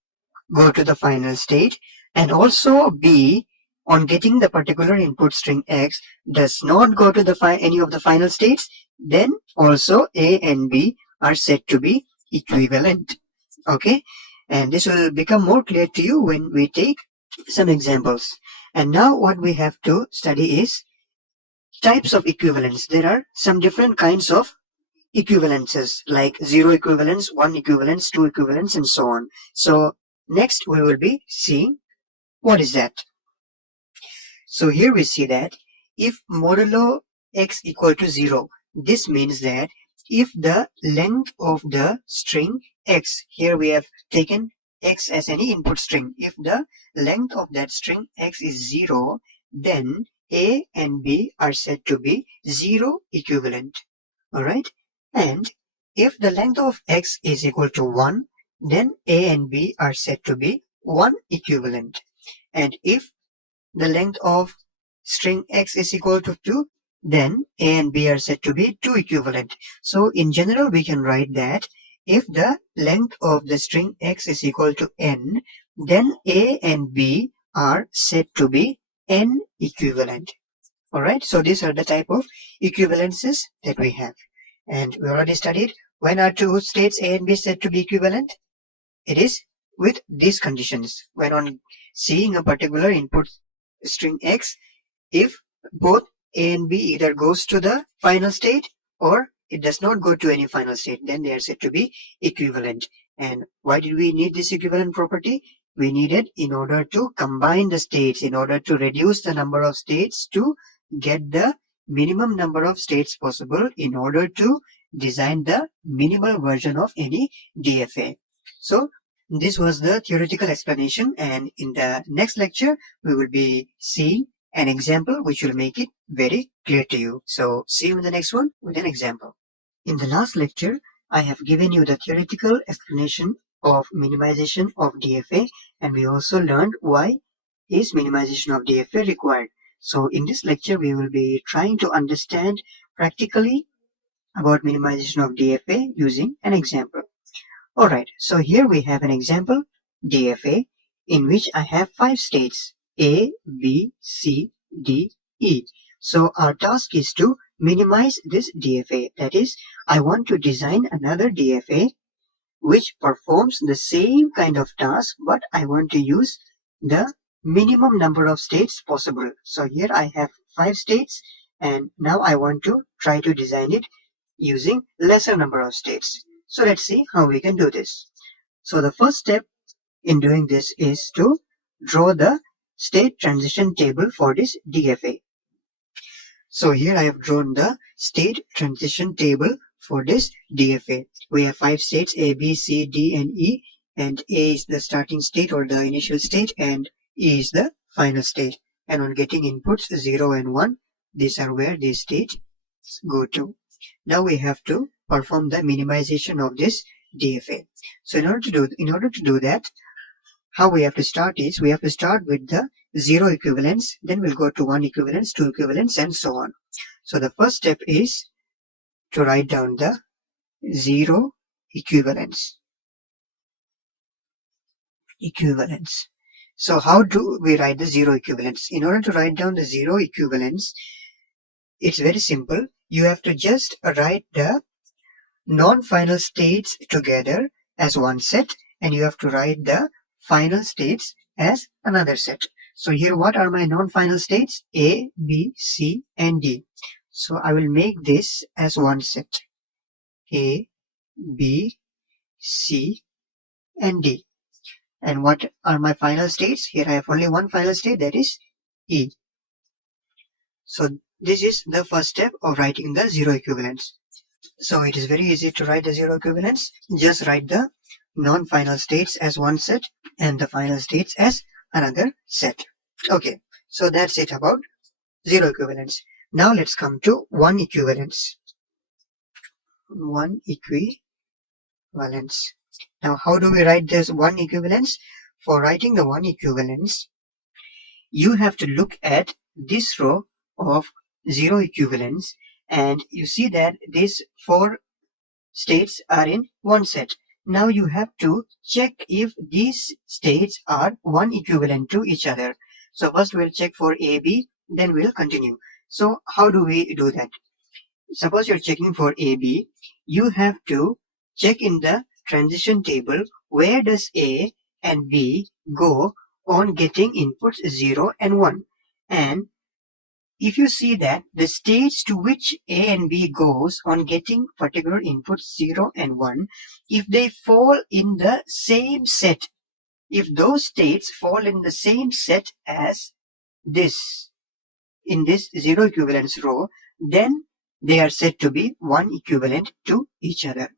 go to the final state, and also B on getting the particular input string X does not go to the any of the final states, then also A and B are said to be equivalent. Okay, and this will become more clear to you when we take some examples. And now what we have to study is types of equivalence. There are some different kinds of equivalences like 0 equivalence, 1 equivalence, 2 equivalence, and so on. So next we will be seeing what is that. So here we see that if modulo x equal to 0, this means that if the length of the string x, here we have taken x as any input string, if the length of that string x is 0, then A and B are said to be 0 equivalent. Alright? And if the length of x is equal to 1, then A and B are said to be 1 equivalent. And if the length of string x is equal to 2, then A and B are said to be 2 equivalent. So in general, we can write that if the length of the string x is equal to n, then A and B are said to be n equivalent. Alright, so these are the type of equivalences that we have. And we already studied when are 2 states A and B said to be equivalent? It is with these conditions. When on seeing a particular input string x, if both A and B either goes to the final state or it does not go to any final state, then they are said to be equivalent. And why did we need this equivalent property? We need it in order to combine the states, in order to reduce the number of states to get the minimum number of states possible in order to design the minimal version of any DFA. So this was the theoretical explanation, and in the next lecture we will be seeing an example which will make it very clear to you. So see you in the next one with an example. In the last lecture, I have given you the theoretical explanation of minimization of DFA, and we also learned why is minimization of DFA required. So in this lecture, we will be trying to understand practically about minimization of DFA using an example. Alright, so here we have an example DFA in which I have 5 states A, B, C, D, E. So our task is to minimize this DFA. That is, I want to design another DFA which performs the same kind of task, but I want to use the minimum number of states possible. So here I have 5 states, and now I want to try to design it using lesser number of states. So let's see how we can do this. So the first step in doing this is to draw the state transition table for this DFA. So here I have drawn the state transition table for this DFA. We have 5 states A, B, C, D, and E, and A is the starting state or the initial state, and E is the final state. And on getting inputs 0 and 1, these are where these states go to. Now we have to perform the minimization of this DFA. So in order to do that, how we have to start is we have to start with the 0 equivalence, then we'll go to 1 equivalence, 2 equivalence, and so on. So the first step is to write down the 0 equivalence. So how do we write the 0 equivalence? In order to write down the 0 equivalence, it's very simple. You have to just write the non-final states together as one set, and you have to write the final states as another set. So here, what are my non-final states? A, B, C, and D. So I will make this as one set. A, B, C, and D. And what are my final states? Here I have only one final state, that is E. So this is the first step of writing the 0 equivalence. So it is very easy to write the 0 equivalence. Just write the non-final states as one set and the final states as another set. Okay, so that's it about 0 equivalence. Now let's come to 1 equivalence. 1 equivalence. Now how do we write this 1 equivalence? For writing the 1 equivalence, you have to look at this row of 0 equivalence, and you see that these 4 states are in one set. Now you have to check if these states are 1 equivalent to each other. So first we'll check for A, B, then we'll continue. So how do we do that? Suppose you're checking for A, B, you have to check in the transition table where does A and B go on getting inputs 0 and 1. And if you see that the states to which A and B goes on getting particular inputs 0 and 1, if they fall in the same set, if those states fall in the same set as this, in this 0 equivalence row, then they are said to be 1 equivalent to each other.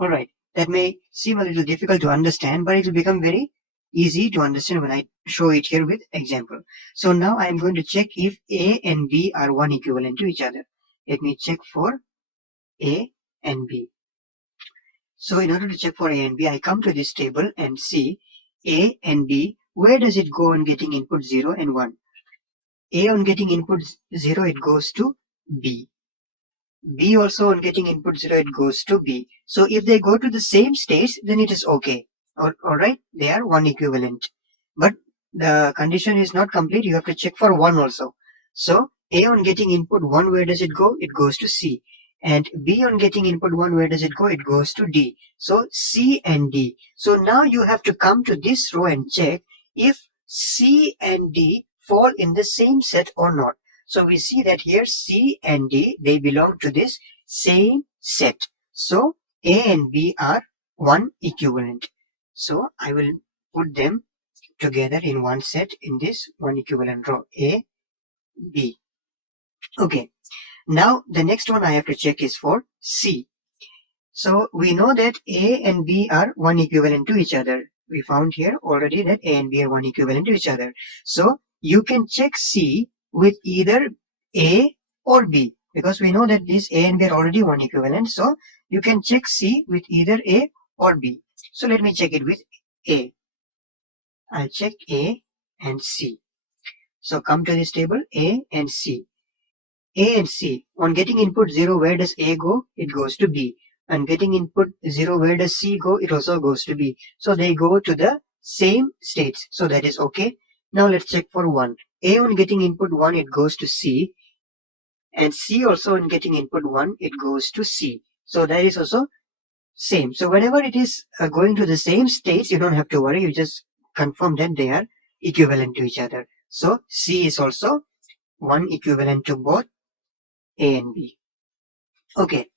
Alright, that may seem a little difficult to understand, but it will become very easy to understand when I show it here with example. So now I am going to check if A and B are 1 equivalent to each other. Let me check for A and B. So in order to check for A and B, I come to this table and see A and B, where does it go on getting input 0 and 1? A on getting input 0, it goes to B. B also on getting input 0, it goes to B. So if they go to the same states, then it is okay. Alright, they are 1 equivalent. But the condition is not complete. You have to check for 1 also. So A on getting input 1, where does it go? It goes to C. And B on getting input 1, where does it go? It goes to D. So C and D. So now you have to come to this row and check if C and D fall in the same set or not. So we see that here C and D, they belong to this same set. So A and B are 1 equivalent. So I will put them together in one set in this 1 equivalent row, A, B. Okay. Now the next one I have to check is for C. So we know that A and B are 1 equivalent to each other. We found here already that A and B are 1 equivalent to each other. So you can check C with either A or B, because we know that these A and B are already 1 equivalent. So you can check C with either A or B. So let me check it with A. I'll check A and C. So come to this table, A and C. A and C. On getting input 0, where does A go? It goes to B. And getting input 0, where does C go? It also goes to B. So they go to the same states. So that is okay. Now let's check for 1. A on getting input 1, it goes to C. And C also on getting input 1, it goes to C. So that is also same. So whenever it is going to the same states, you don't have to worry. You just confirm that they are equivalent to each other. So C is also 1 equivalent to both A and B. Okay.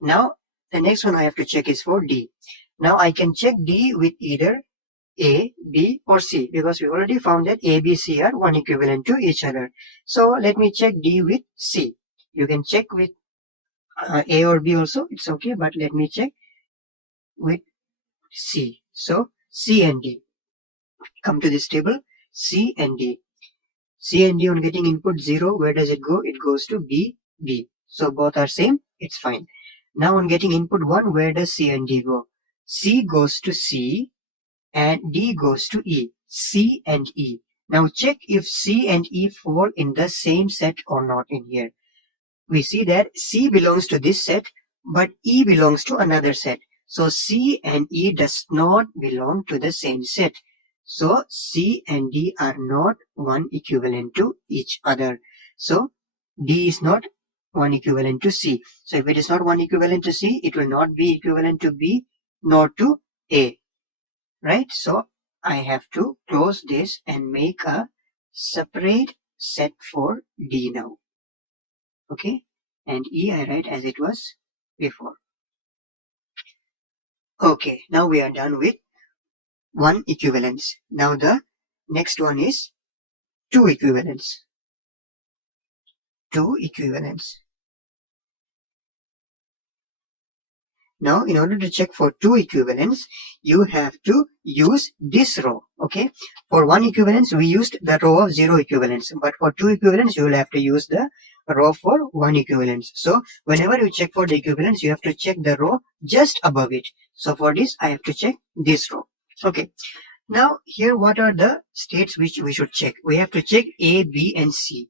Now the next one I have to check is for D. Now I can check D with either A, B or C because we already found that A, B, C are 1 equivalent to each other. So let me check D with C. You can check with A or B also. It's okay. But let me check with C. So C and D. Come to this table, C and D. C and D on getting input 0, where does it go? It goes to B, B. So both are same, it's fine. Now on getting input 1, where does C and D go? C goes to C and D goes to E. C and E. Now check if C and E fall in the same set or not in here. We see that C belongs to this set, but E belongs to another set. So C and E does not belong to the same set. So C and D are not 1 equivalent to each other. So D is not 1 equivalent to C. So if it is not 1 equivalent to C, it will not be equivalent to B nor to A. Right? So I have to close this and make a separate set for D now. Okay, and E I write as it was before. Okay, now we are done with 1 equivalence. Now the next one is 2 equivalence. 2 equivalence. Now, in order to check for 2 equivalence, you have to use this row. Okay, for 1 equivalence, we used the row of 0 equivalence, but for 2 equivalence, you will have to use the row for 1 equivalence. So, whenever you check for the equivalence, you have to check the row just above it. So, for this, I have to check this row. Okay, now here, what are the states which we should check? We have to check A, B, and C.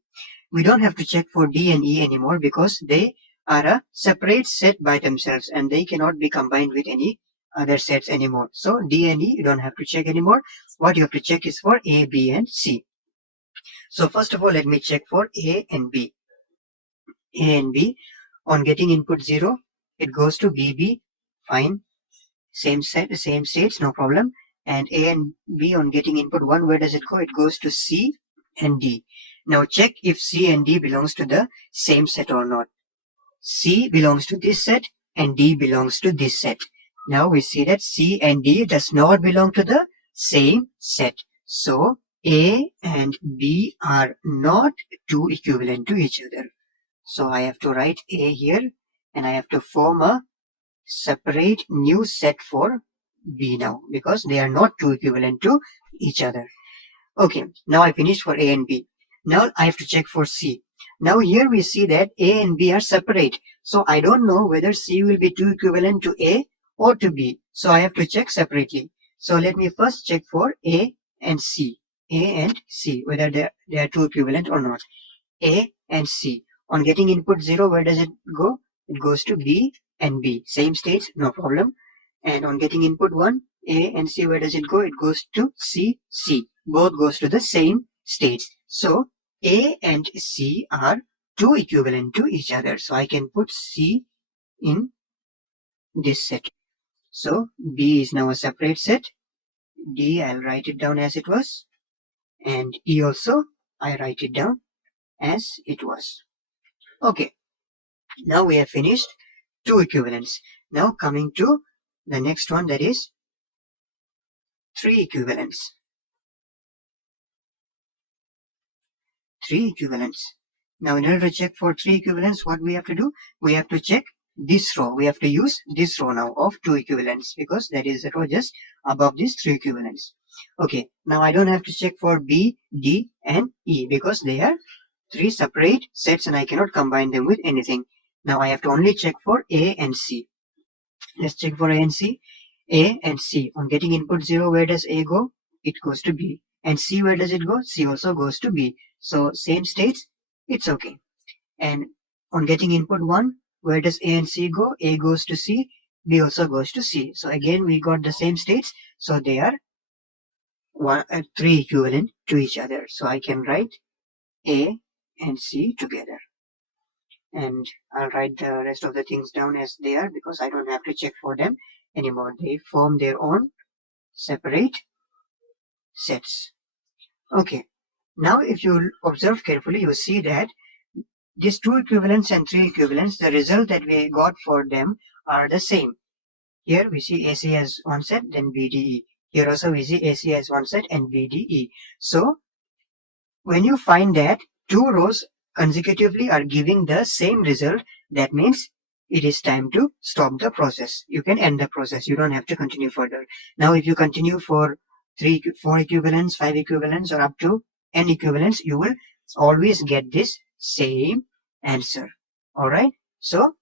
We don't have to check for D and E anymore because they are a separate set by themselves and they cannot be combined with any other sets anymore. So D and E you don't have to check anymore. What you have to check is for A, B and C. So first of all, let me check for A and B. A and B, on getting input 0, it goes to BB, fine. Same set, same states, no problem. And A and B on getting input 1, where does it go? It goes to C and D. Now check if C and D belongs to the same set or not. C belongs to this set and D belongs to this set. Now we see that C and D does not belong to the same set. So A and B are not 2 equivalent to each other. So I have to write A here and I have to form a separate new set for B now because they are not 2 equivalent to each other. Okay, now I finished for A and B. Now I have to check for C. Now here we see that A and B are separate. So I don't know whether C will be 2 equivalent to A or to B. So I have to check separately. So let me first check for A and C. A and C, whether they are 2 equivalent or not. A and C. On getting input 0, where does it go? It goes to B and B. Same states, no problem. And on getting input 1, A and C, where does it go? It goes to C, C. Both goes to the same states. So A and C are 2 equivalent to each other. So I can put C in this set. So B is now a separate set. D, I'll write it down as it was. And E also, I write it down as it was. Okay, now we have finished 2 equivalents. Now coming to the next one, that is 3 equivalents. 3 equivalents. Now in order to check for 3 equivalents, what we have to do? We have to check this row. We have to use this row now of 2 equivalents because that is the row just above these 3 equivalents. Okay, now I don't have to check for B, D and E because they are 3 separate sets and I cannot combine them with anything. Now I have to only check for A and C. Let's check for A and C. A and C. On getting input 0, where does A go? It goes to B. And C, where does it go? C also goes to B. So same states, it's okay. And on getting input 1, where does A and C go? A goes to C, B also goes to C. So again we got the same states, so they are 3 equivalent to each other. So I can write A and C together. And I'll write the rest of the things down as they are because I don't have to check for them anymore. They form their own separate sets. Okay. Now if you observe carefully, you see that these 2 equivalents and 3 equivalents, the result that we got for them are the same. Here we see AC as one set, then BDE. Here also we see AC as one set and BDE. So when you find that 2 rows consecutively are giving the same result, that means it is time to stop the process. You can end the process. You don't have to continue further. Now if you continue for 4 equivalents, 5 equivalents, or up to n equivalents, you will always get this same answer. Alright, so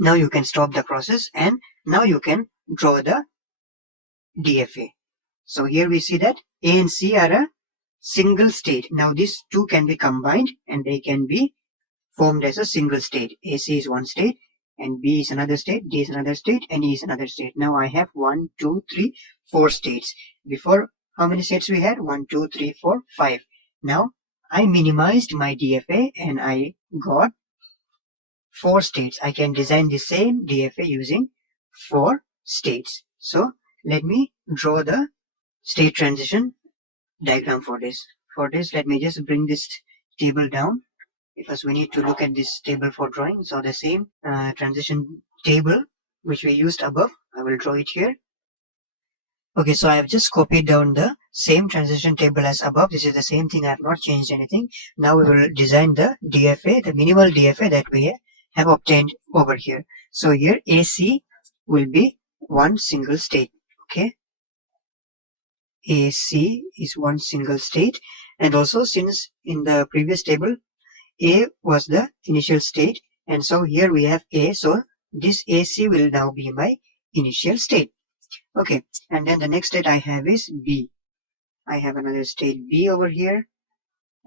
now you can stop the process and now you can draw the DFA. So here we see that A and C are a single state. Now these two can be combined and they can be formed as a single state. AC is one state and B is another state, D is another state, and E is another state. Now I have 1, 2, 3, 4 states. Before, how many states we had? 1, 2, 3, 4, 5. Now I minimized my DFA and I got 4 states. I can design the same DFA using 4 states. So let me draw the state transition diagram for this. For this, let me just bring this table down because we need to look at this table for drawing. So the same transition table which we used above, I will draw it here. Okay, so I have just copied down the same transition table as above. This is the same thing. I have not changed anything. Now we will design the DFA, the minimal DFA that we have obtained over here. So here AC will be one single state. Okay, AC is one single state, and also since in the previous table A was the initial state, and so here we have A, so this AC will now be my initial state. Okay, and then the next state I have is B. I have another state B over here,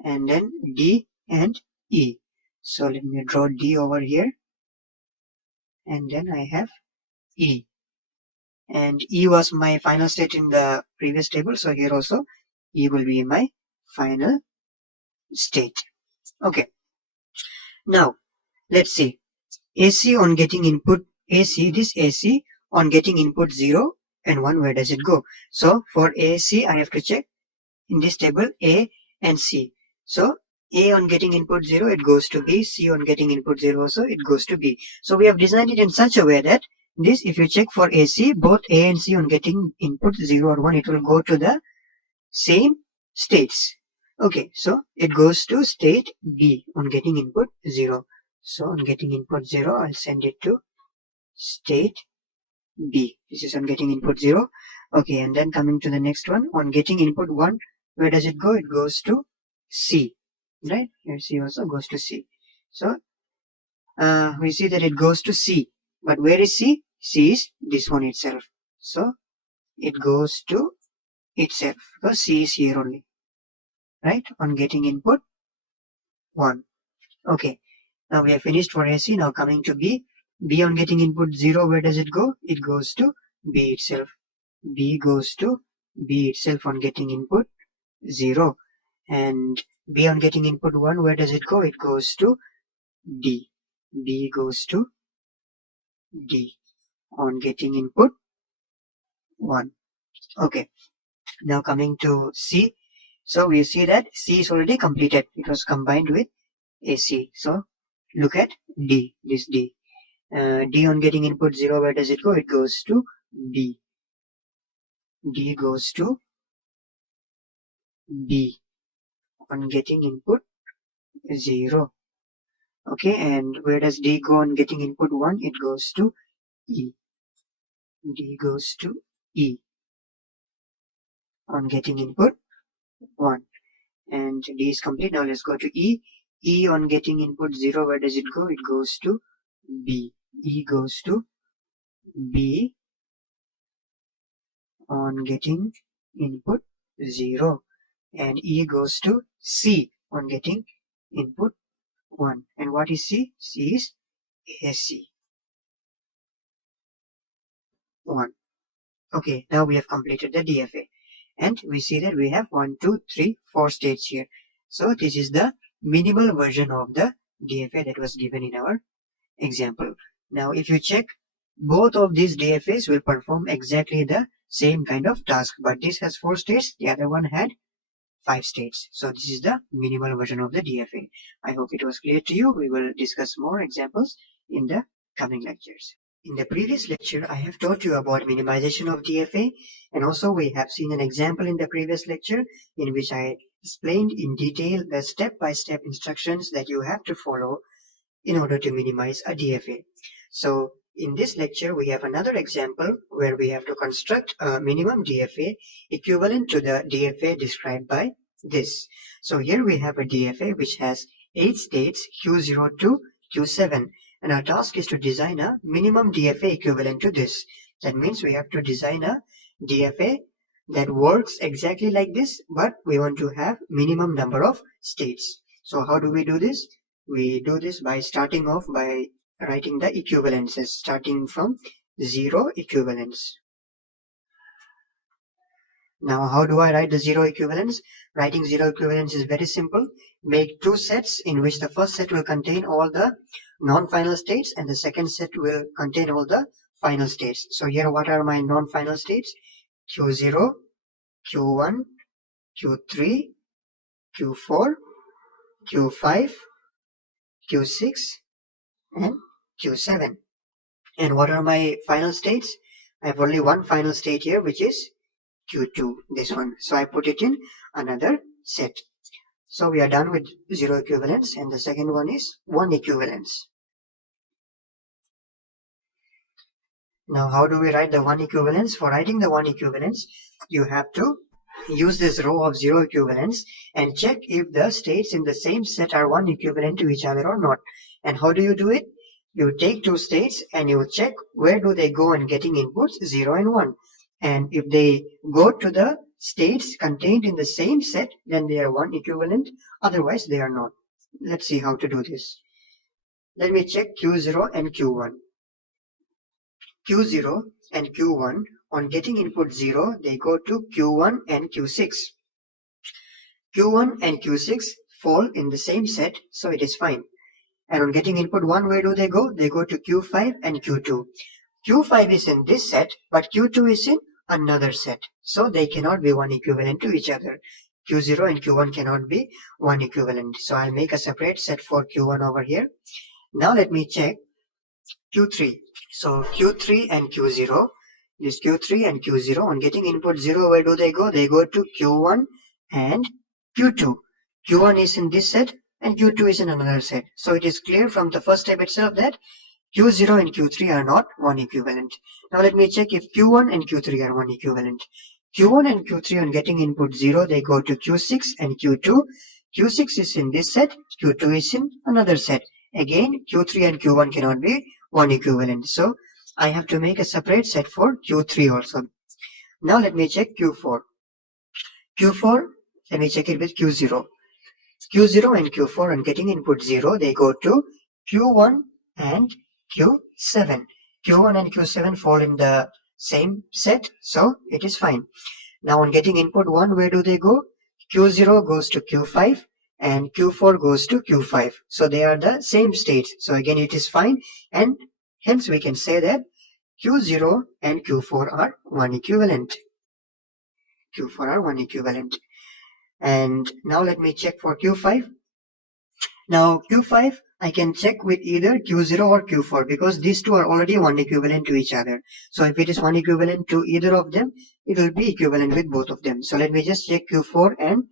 and then D and E. So let me draw D over here, and then I have E. And E was my final state in the previous table, so here also E will be my final state. Okay, now let's see. AC on getting input AC, this AC on getting input 0 and 1, where does it go? So for AC, I have to check in this table A and C. So A on getting input 0, it goes to B. C on getting input 0 also, it goes to B. So we have designed it in such a way that this, if you check for AC, both A and C on getting input 0 or 1, it will go to the same states. Okay, so it goes to state B on getting input 0. So on getting input 0, I'll send it to state B. This is on getting input 0. Okay, and then coming to the next one, on getting input 1, where does it go? It goes to C, right? Here C also goes to C. So we see that it goes to C. But where is C? C is this one itself. So it goes to itself because C is here only, right? On getting input 1. Okay, now we have finished for AC. Now coming to B. B on getting input 0, where does it go? It goes to B itself. B goes to B itself on getting input 0. And B on getting input 1, where does it go? It goes to D. B goes to D on getting input 1. Okay, now coming to C. So we see that C is already completed. It was combined with AC. So look at D, this D. D on getting input 0, where does it go? It goes to B. D goes to B on getting input 0. Okay, and where does D go on getting input 1? It goes to E. D goes to E on getting input 1. And D is complete. Now let's go to E. E on getting input 0, where does it go? It goes to B. E goes to B on getting input 0. And E goes to C on getting input 1. And what is C? C is AC. 1. Okay, now we have completed the DFA. And we see that we have 1, 2, 3, 4 states here. So this is the minimal version of the DFA that was given in our example. Now if you check, both of these DFAs will perform exactly the same kind of task, but this has 4 states, the other one had 5 states. So this is the minimal version of the DFA. I hope it was clear to you. We will discuss more examples in the coming lectures. In the previous lecture, I have taught you about minimization of DFA, and also we have seen an example in the previous lecture in which I explained in detail the step-by-step instructions that you have to follow in order to minimize a DFA. So in this lecture, we have another example where we have to construct a minimum DFA equivalent to the DFA described by this. So here we have a DFA which has 8 states Q0 to Q7, and our task is to design a minimum DFA equivalent to this. That means we have to design a DFA that works exactly like this, but we want to have minimum number of states. So how do we do this? We do this by starting off by writing the equivalences, starting from 0 equivalence. Now, how do I write the 0 equivalence? Writing 0 equivalence is very simple. Make 2 sets in which the first set will contain all the non-final states and the second set will contain all the final states. So here, what are my non-final states? Q0, Q1, Q3, Q4, Q5, Q6, and Q7. And what are my final states? I have only one final state here, which is Q2, this one. So I put it in another set. So we are done with 0 equivalence, and the second one is 1 equivalence. Now, how do we write the 1 equivalence? For writing the 1 equivalence, you have to use this row of 0 equivalence and check if the states in the same set are 1 equivalent to each other or not. And how do you do it? You take 2 states and you check where do they go and getting inputs 0 and 1. And if they go to the states contained in the same set, then they are 1 equivalent. Otherwise, they are not. Let's see how to do this. Let me check Q0 and Q1. Q0 and Q1, on getting input 0, they go to Q1 and Q6. Q1 and Q6 fall in the same set, so it is fine. And on getting input 1, where do they go? They go to Q5 and Q2. Q5 is in this set, but Q2 is in another set. So they cannot be 1 equivalent to each other. Q0 and Q1 cannot be 1 equivalent. So I'll make a separate set for Q1 over here. Now let me check Q3. So Q3 and Q0, this Q3 and Q0, on getting input 0, where do they go? They go to Q1 and Q2. Q1 is in this set and Q2 is in another set. So it is clear from the first step itself that Q0 and Q3 are not 1 equivalent. Now let me check if Q1 and Q3 are 1 equivalent. Q1 and Q3 on getting input 0, they go to Q6 and Q2. Q6 is in this set, Q2 is in another set. Again, Q3 and Q1 cannot be 1 equivalent. So I have to make a separate set for Q3 also. Now let me check Q4. Q4, let me check it with Q0. Q0 and Q4 on getting input 0, they go to Q1 and Q7. Q1 and Q7 fall in the same set, so it is fine. Now on getting input 1, where do they go? Q0 goes to Q5 and Q4 goes to Q5. So they are the same states. So again, it is fine. And hence we can say that Q0 and Q4 are 1 equivalent. Q4 are 1 equivalent. And now let me check for Q5. Now Q5, I can check with either Q0 or Q4 because these two are already 1 equivalent to each other. So if it is 1 equivalent to either of them, it will be equivalent with both of them. So let me just check Q4 and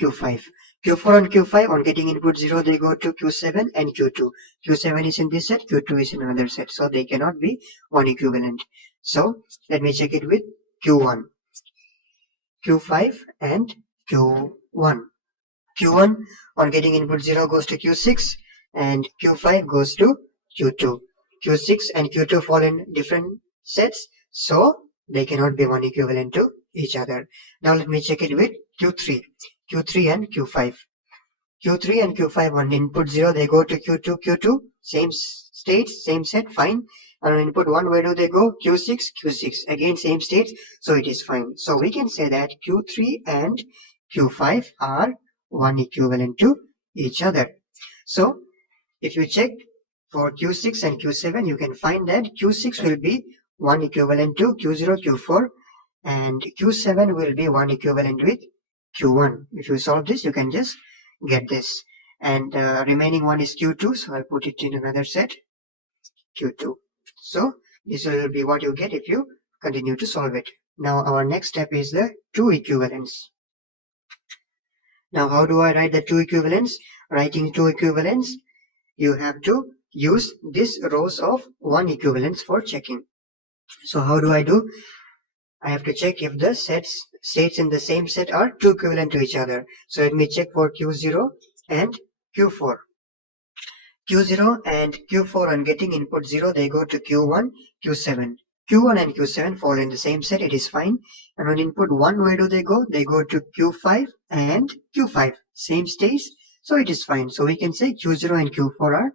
Q5. Q4 and Q5 on getting input 0, they go to Q7 and Q2. Q7 is in this set, Q2 is in another set. So they cannot be 1 equivalent. So let me check it with Q1, Q5 and Q1. Q1 on getting input 0 goes to Q6 and Q5 goes to Q2. Q6 and Q2 fall in different sets, so they cannot be 1 equivalent to each other. Now let me check it with Q3 and Q5. Q3 and Q5 on input 0, they go to Q2, Q2, same states, same set, fine. And on input 1, where do they go? Q6, Q6, again same states, so it is fine. So we can say that Q3 and Q5 are one equivalent to each other. So if you check for Q6 and Q7, you can find that Q6 will be one equivalent to Q0, Q4, and Q7 will be one equivalent with Q1. If you solve this, you can just get this. And remaining one is Q2, so I'll put it in another set, Q2. So this will be what you get if you continue to solve it. Now our next step is the two equivalents. Now how do I write the two equivalents? Writing two equivalents, you have to use this rows of one equivalence for checking. So how do I do? I have to check if the states in the same set are two equivalent to each other. So let me check for Q0 and Q4. Q0 and Q4 on getting input 0, they go to Q1, Q7. Q1 and Q7 fall in the same set, it is fine. And on input 1, where do they go? They go to Q5 and Q5. Same states, so it is fine. So we can say Q0 and Q4 are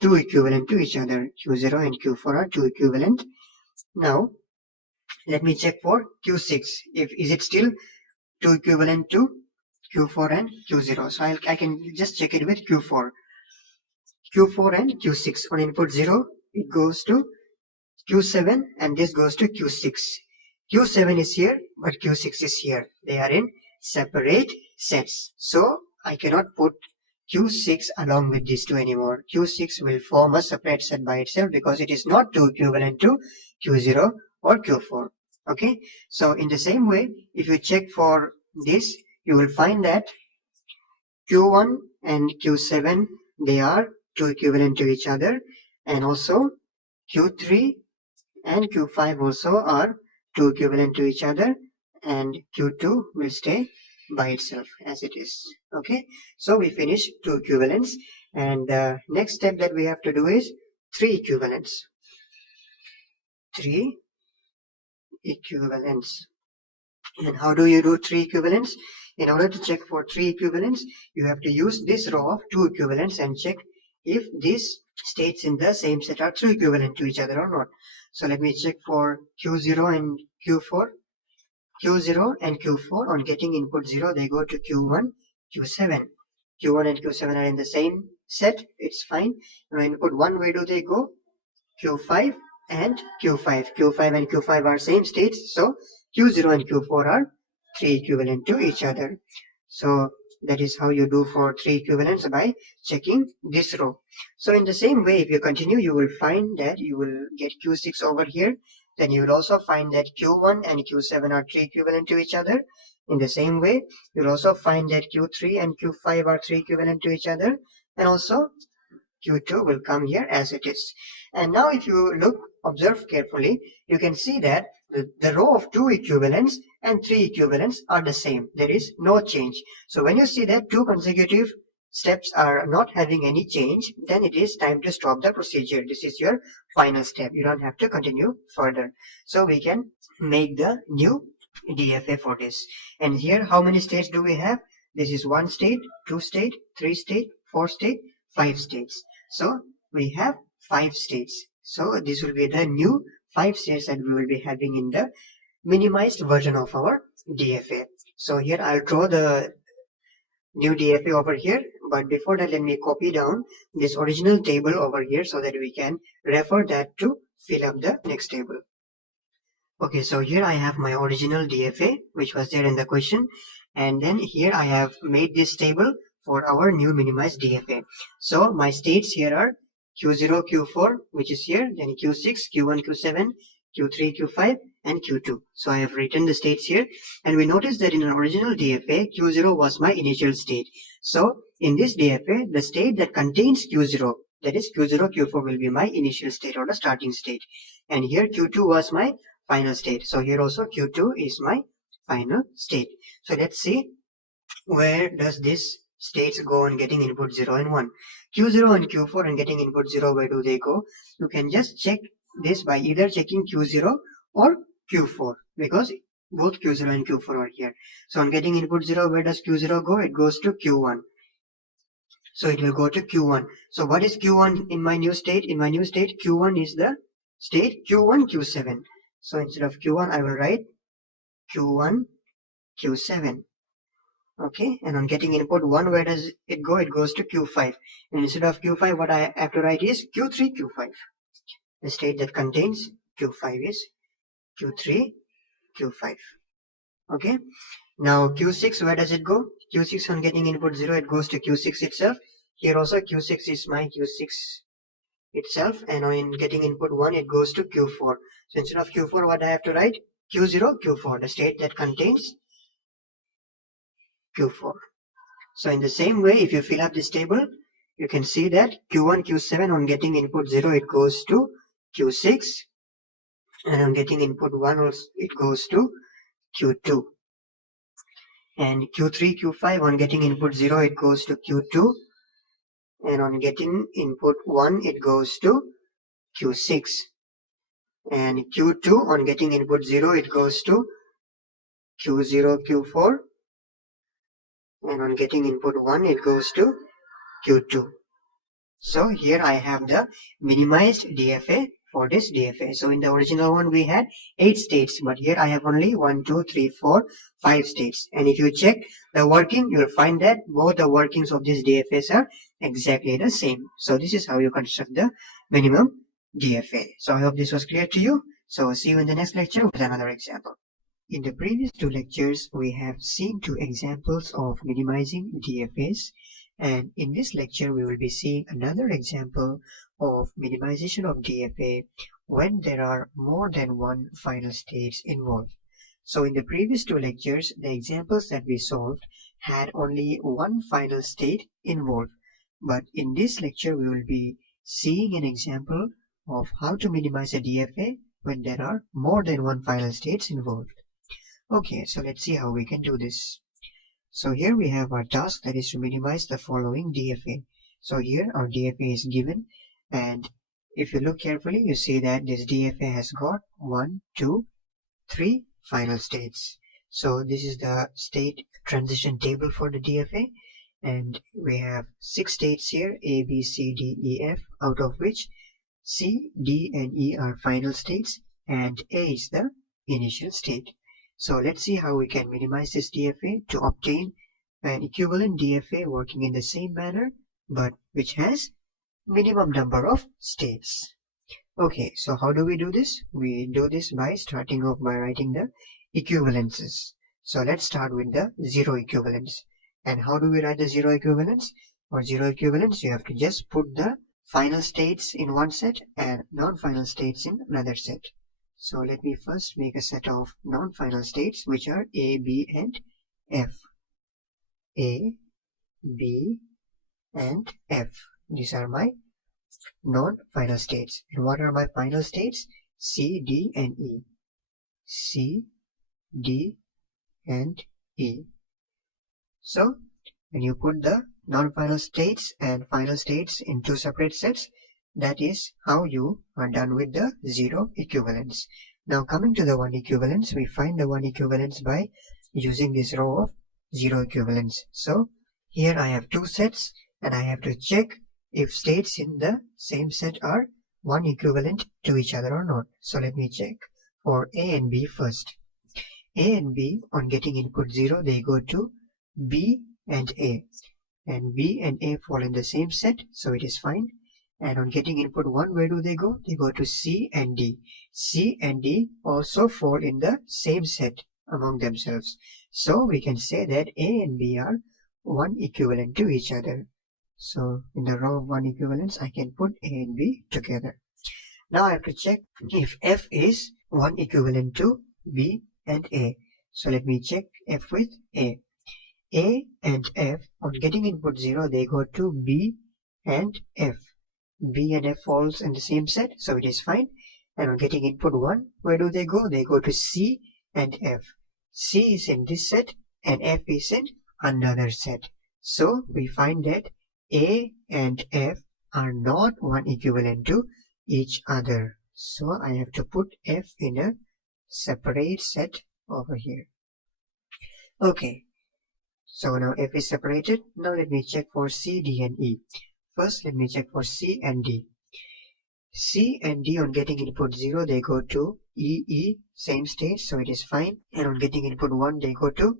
two equivalent to each other. Q0 and Q4 are two equivalent. Now, let me check for Q6. Is it still two equivalent to Q4 and Q0? So I can just check it with Q4. Q4 and Q6 on input 0, it goes to Q7 and this goes to Q6. Q7 is here, but Q6 is here. They are in separate sets. So I cannot put Q6 along with these two anymore. Q6 will form a separate set by itself because it is not two equivalent to Q0 or Q4. Okay, so in the same way, if you check for this, you will find that Q1 and Q7, they are two equivalent to each other, and also Q3 and Q5 also are two equivalent to each other, and Q2 will stay by itself as it is. Okay, so we finish two equivalents, and the next step that we have to do is three equivalents. Three equivalents. And how do you do three equivalents? In order to check for three equivalents, you have to use this row of two equivalents and check if these states in the same set are true equivalent to each other or not. So let me check for Q0 and Q4. Q0 and Q4 on getting input 0, they go to Q1, Q7. Q1 and Q7 are in the same set, it's fine. Now input 1, where do they go? Q5 and Q5. Q5 and Q5 are same states, so Q0 and Q4 are three equivalent to each other. So that is how you do for three equivalents, by checking this row. So in the same way, if you continue, you will find that you will get Q6 over here. Then you will also find that Q1 and Q7 are three equivalent to each other. In the same way, you'll also find that Q3 and Q5 are three equivalent to each other. And also Q2 will come here as it is. And now if you observe carefully, you can see that the row of two equivalents and three equivalents are the same. There is no change. So when you see that two consecutive steps are not having any change, then it is time to stop the procedure. This is your final step. You don't have to continue further. So we can make the new DFA for this. And here, how many states do we have? This is one state, two state, three state, four state, five states. So we have five states. So this will be the new five states that we will be having in the minimized version of our DFA. So here I'll draw the new DFA over here, but before that let me copy down this original table over here so that we can refer that to fill up the next table. Okay, so here I have my original DFA which was there in the question, and then here I have made this table for our new minimized DFA. So my states here are Q0, Q4, which is here, then Q6, Q1, Q7, Q3, Q5, and Q2. So I have written the states here, and we notice that in an original DFA, Q0 was my initial state. So in this DFA, the state that contains Q0, that is Q0, Q4 will be my initial state or the starting state. And here Q2 was my final state. So here also Q2 is my final state. So let's see, where does this states go on getting input 0 and 1. Q0 and Q4 and getting input 0, where do they go? You can just check this by either checking Q0 or Q4, because both Q0 and Q4 are here. So on getting input 0, where does Q0 go? It goes to Q1. So it will go to Q1. So what is Q1 in my new state? In my new state, Q1 is the state Q1, Q7. So instead of Q1, I will write Q1, Q7. Okay, and on getting input 1, where does it go? It goes to Q5. And instead of Q5, what I have to write is Q3, Q5. The state that contains Q5 is Q3, Q5. Okay, now Q6, where does it go? Q6 on getting input 0, it goes to Q6 itself. Here also Q6 is my Q6 itself, and on getting input 1, it goes to Q4. So instead of Q4, what I have to write? Q0, Q4, the state that contains Q4. So in the same way, if you fill up this table, you can see that Q1, Q7 on getting input 0, it goes to Q6, and on getting input 1, also, it goes to Q2. And Q3, Q5 on getting input 0, it goes to Q2, and on getting input 1, it goes to Q6. And Q2 on getting input 0, it goes to Q0, Q4, and on getting input 1, it goes to Q2. So here I have the minimized DFA for this DFA. So in the original one we had 8 states, but here I have only 1, 2, 3, 4, 5 states. And if you check the working, you'll find that both the workings of these DFAs are exactly the same. So this is how you construct the minimum DFA. So I hope this was clear to you. So see you in the next lecture with another example. In the previous 2 lectures, we have seen 2 examples of minimizing DFAs, and in this lecture we will be seeing another example of minimization of DFA when there are more than one final states involved. So in the previous 2 lectures, the examples that we solved had only one final state involved, but in this lecture we will be seeing an example of how to minimize a DFA when there are more than one final states involved. Okay, so let's see how we can do this. So here we have our task, that is to minimize the following DFA. So here our DFA is given, and if you look carefully, you see that this DFA has got 1, 2, 3 final states. So this is the state transition table for the DFA, and we have 6 states here, A, B, C, D, E, F, out of which C, D, and E are final states, and A is the initial state. So let's see how we can minimize this DFA to obtain an equivalent DFA working in the same manner, but which has minimum number of states. Okay, so how do we do this? We do this by starting off by writing the equivalences. So let's start with the 0 equivalence. And how do we write the 0 equivalence? For 0 equivalence, you have to just put the final states in one set and non-final states in another set. So let me first make a set of non-final states, which are A, B, and F. A, B, and F. These are my non-final states. And what are my final states? C, D, and E. C, D, and E. So when you put the non-final states and final states in 2 separate sets, that is how you are done with the 0 equivalence. Now coming to the 1 equivalence, we find the 1 equivalence by using this row of 0 equivalence. So here I have 2 sets, and I have to check if states in the same set are 1 equivalent to each other or not. So let me check for A and B first. A and B, on getting input 0, they go to B and A. And B and A fall in the same set, so it is fine. And on getting input 1, where do they go? They go to C and D. C and D also fall in the same set among themselves. So we can say that A and B are 1 equivalent to each other. So in the row of 1 equivalence, I can put A and B together. Now I have to check if F is 1 equivalent to B and A. So let me check F with A. A and F, on getting input 0, they go to B and F. B and F falls in the same set, so it is fine. And on getting input 1, where do they go? They go to C and F. C is in this set and F is in another set. So we find that A and F are not 1 equivalent to each other. So I have to put F in a separate set over here. Okay. So now F is separated. Now let me check for C, D and E. First let me check for C and D. C and D on getting input 0 they go to E, same state, so it is fine. And on getting input 1 they go to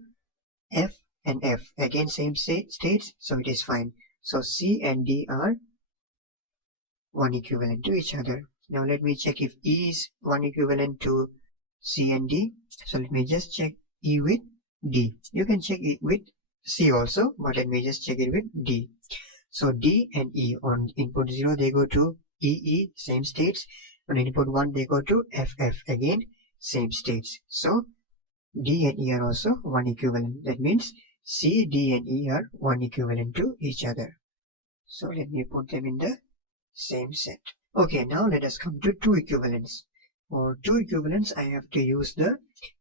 F and F, again same states, so it is fine. So C and D are 1 equivalent to each other. Now let me check if E is 1 equivalent to C and D. So let me just check E with D. You can check it with C also, but let me just check it with D. So D and E on input 0 they go to EE, same states. On input 1 they go to FF, again same states. So D and E are also 1 equivalent. That means C, D and E are 1 equivalent to each other. So let me put them in the same set. Okay, now let us come to two equivalents. For two equivalents, I have to use the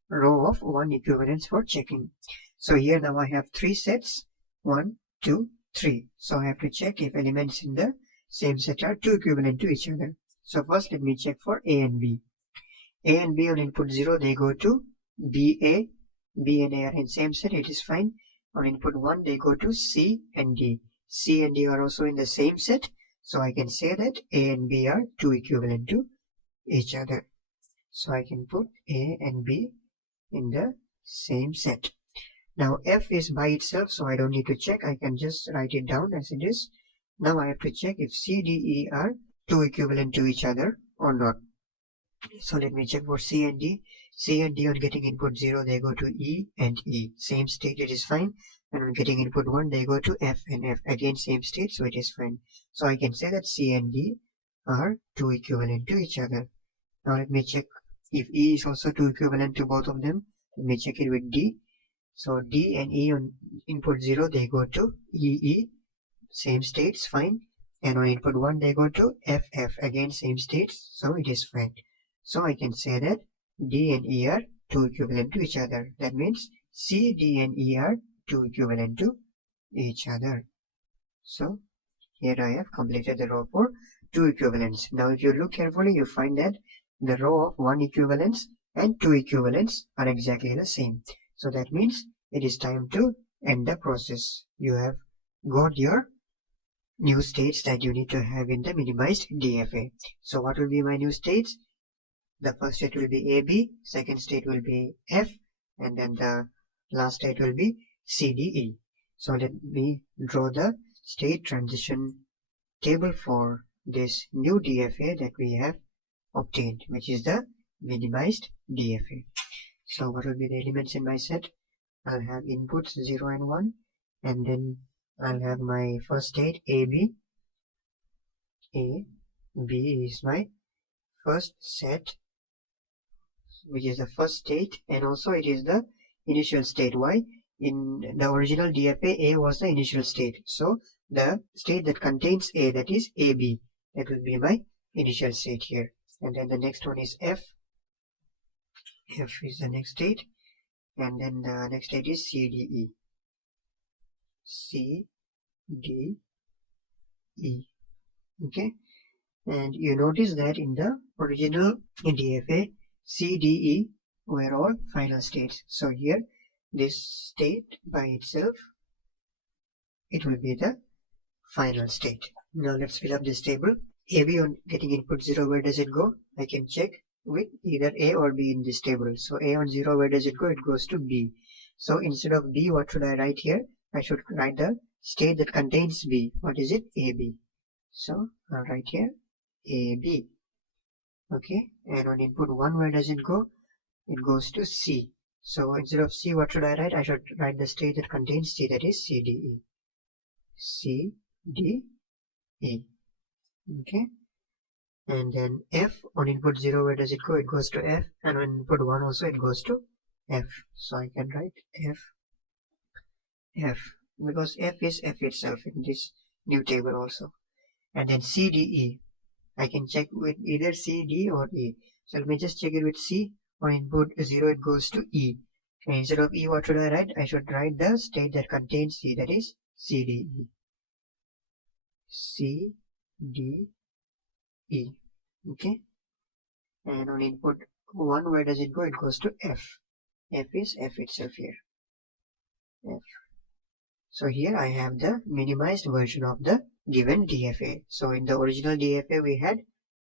row of 1 equivalents for checking. So here now I have 3 sets, 1, 2, 3. So I have to check if elements in the same set are 2 equivalent to each other. So first let me check for A and B. A and B on input 0, they go to BA. B and A are in same set, it is fine. On input 1, they go to C and D. C and D are also in the same set. So I can say that A and B are 2 equivalent to each other. So I can put A and B in the same set. Now F is by itself, so I don't need to check. I can just write it down as it is. Now I have to check if C, D, E are 2 equivalent to each other or not. So let me check for C and D. C and D on getting input 0, they go to E and E. Same state, it is fine. And on getting input 1, they go to F and F. Again, same state, so it is fine. So I can say that C and D are 2 equivalent to each other. Now let me check if E is also 2 equivalent to both of them. Let me check it with D. So D and E on input 0, they go to EE. Same states, fine. And on input 1, they go to FF. Again, same states, so it is fine. So I can say that D and E are 2 equivalent to each other. That means C, D and E are 2 equivalent to each other. So here I have completed the row for 2 equivalents. Now if you look carefully, you find that the row of 1 equivalents and 2 equivalents are exactly the same. So that means it is time to end the process. You have got your new states that you need to have in the minimized DFA. So what will be my new states? The first state will be AB, second state will be F, and then the last state will be CDE. So let me draw the state transition table for this new DFA that we have obtained, which is the minimized DFA. So what will be the elements in my set? I'll have inputs 0 and 1, and then I'll have my first state AB. A, B is my first set, which is the first state, and also it is the initial state. Why? In the original DFA, A was the initial state. So the state that contains A, that is AB, that will be my initial state here. And then the next one is F. F is the next state. And then the next state is CDE. C, D, E. Okay. And you notice that in the original DFA, C, D, E were all final states. So here, this state by itself, it will be the final state. Now let's fill up this table. AB on getting input 0, where does it go? I can check with either A or B in this table. So A on 0, where does it go? It goes to B. So instead of B, what should I write here? I should write the state that contains B. What is it? AB. So I'll write here AB. Okay, and on input 1, where does it go? It goes to C. So instead of C, what should I write? I should write the state that contains C, that is CDE. CDE. Okay, and then F on input 0, where does it go? It goes to F, and on input 1 also it goes to F. So I can write F, because F is F itself in this new table also. And then CDE. I can check with either C, D or E. So let me just check it with C. On input 0, it goes to E. And instead of E, what should I write? I should write the state that contains C, that is CDE. CDE. Okay. And on input 1, where does it go? It goes to F. F is F itself here. F. So here I have the minimized version of the given DFA. So in the original DFA we had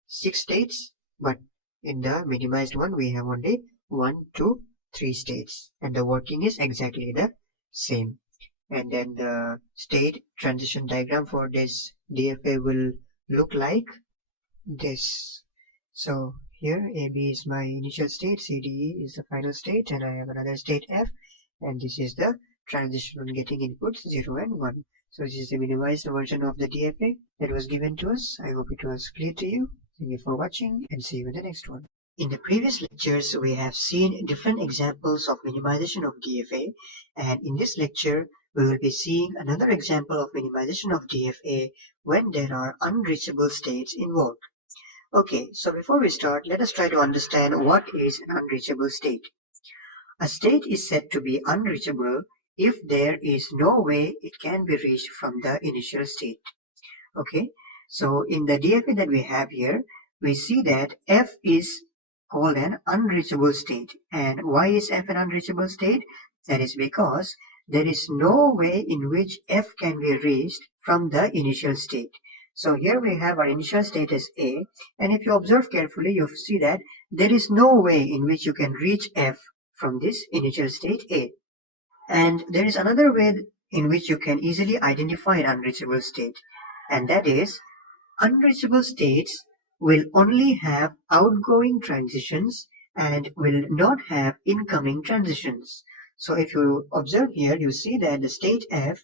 6 states, but in the minimized one we have only 1, 2, 3 states, and the working is exactly the same. And then the state transition diagram for this DFA will look like this. So here AB is my initial state, CDE is the final state, and I have another state F, and this is the transition on getting inputs 0 and 1. So this is the minimized version of the DFA that was given to us. I hope it was clear to you. Thank you for watching, and see you in the next one. In the previous lectures, we have seen different examples of minimization of DFA, and in this lecture, we will be seeing another example of minimization of DFA when there are unreachable states involved. Okay, so before we start, let us try to understand what is an unreachable state. A state is said to be unreachable if there is no way it can be reached from the initial state. Okay, so in the DFA that we have here, we see that F is called an unreachable state. And why is F an unreachable state? That is because there is no way in which F can be reached from the initial state. So here we have our initial state as A, and if you observe carefully, you see that there is no way in which you can reach F from this initial state A. And there is another way in which you can easily identify an unreachable state, and that is unreachable states will only have outgoing transitions and will not have incoming transitions. So if you observe here, you see that the state F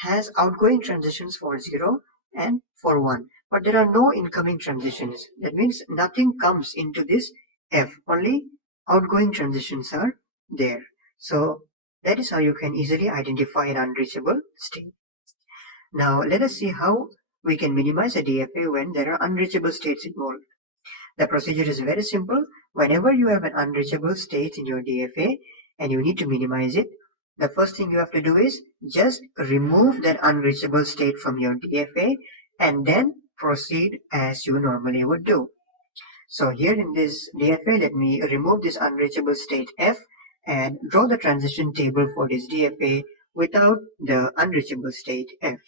has outgoing transitions for 0 and for 1, but there are no incoming transitions. That means nothing comes into this F, only outgoing transitions are there. So that is how you can easily identify an unreachable state. Now let us see how we can minimize a DFA when there are unreachable states involved. The procedure is very simple. Whenever you have an unreachable state in your DFA and you need to minimize it, the first thing you have to do is just remove that unreachable state from your DFA and then proceed as you normally would do. So here in this DFA, let me remove this unreachable state F and draw the transition table for this DFA without the unreachable state F.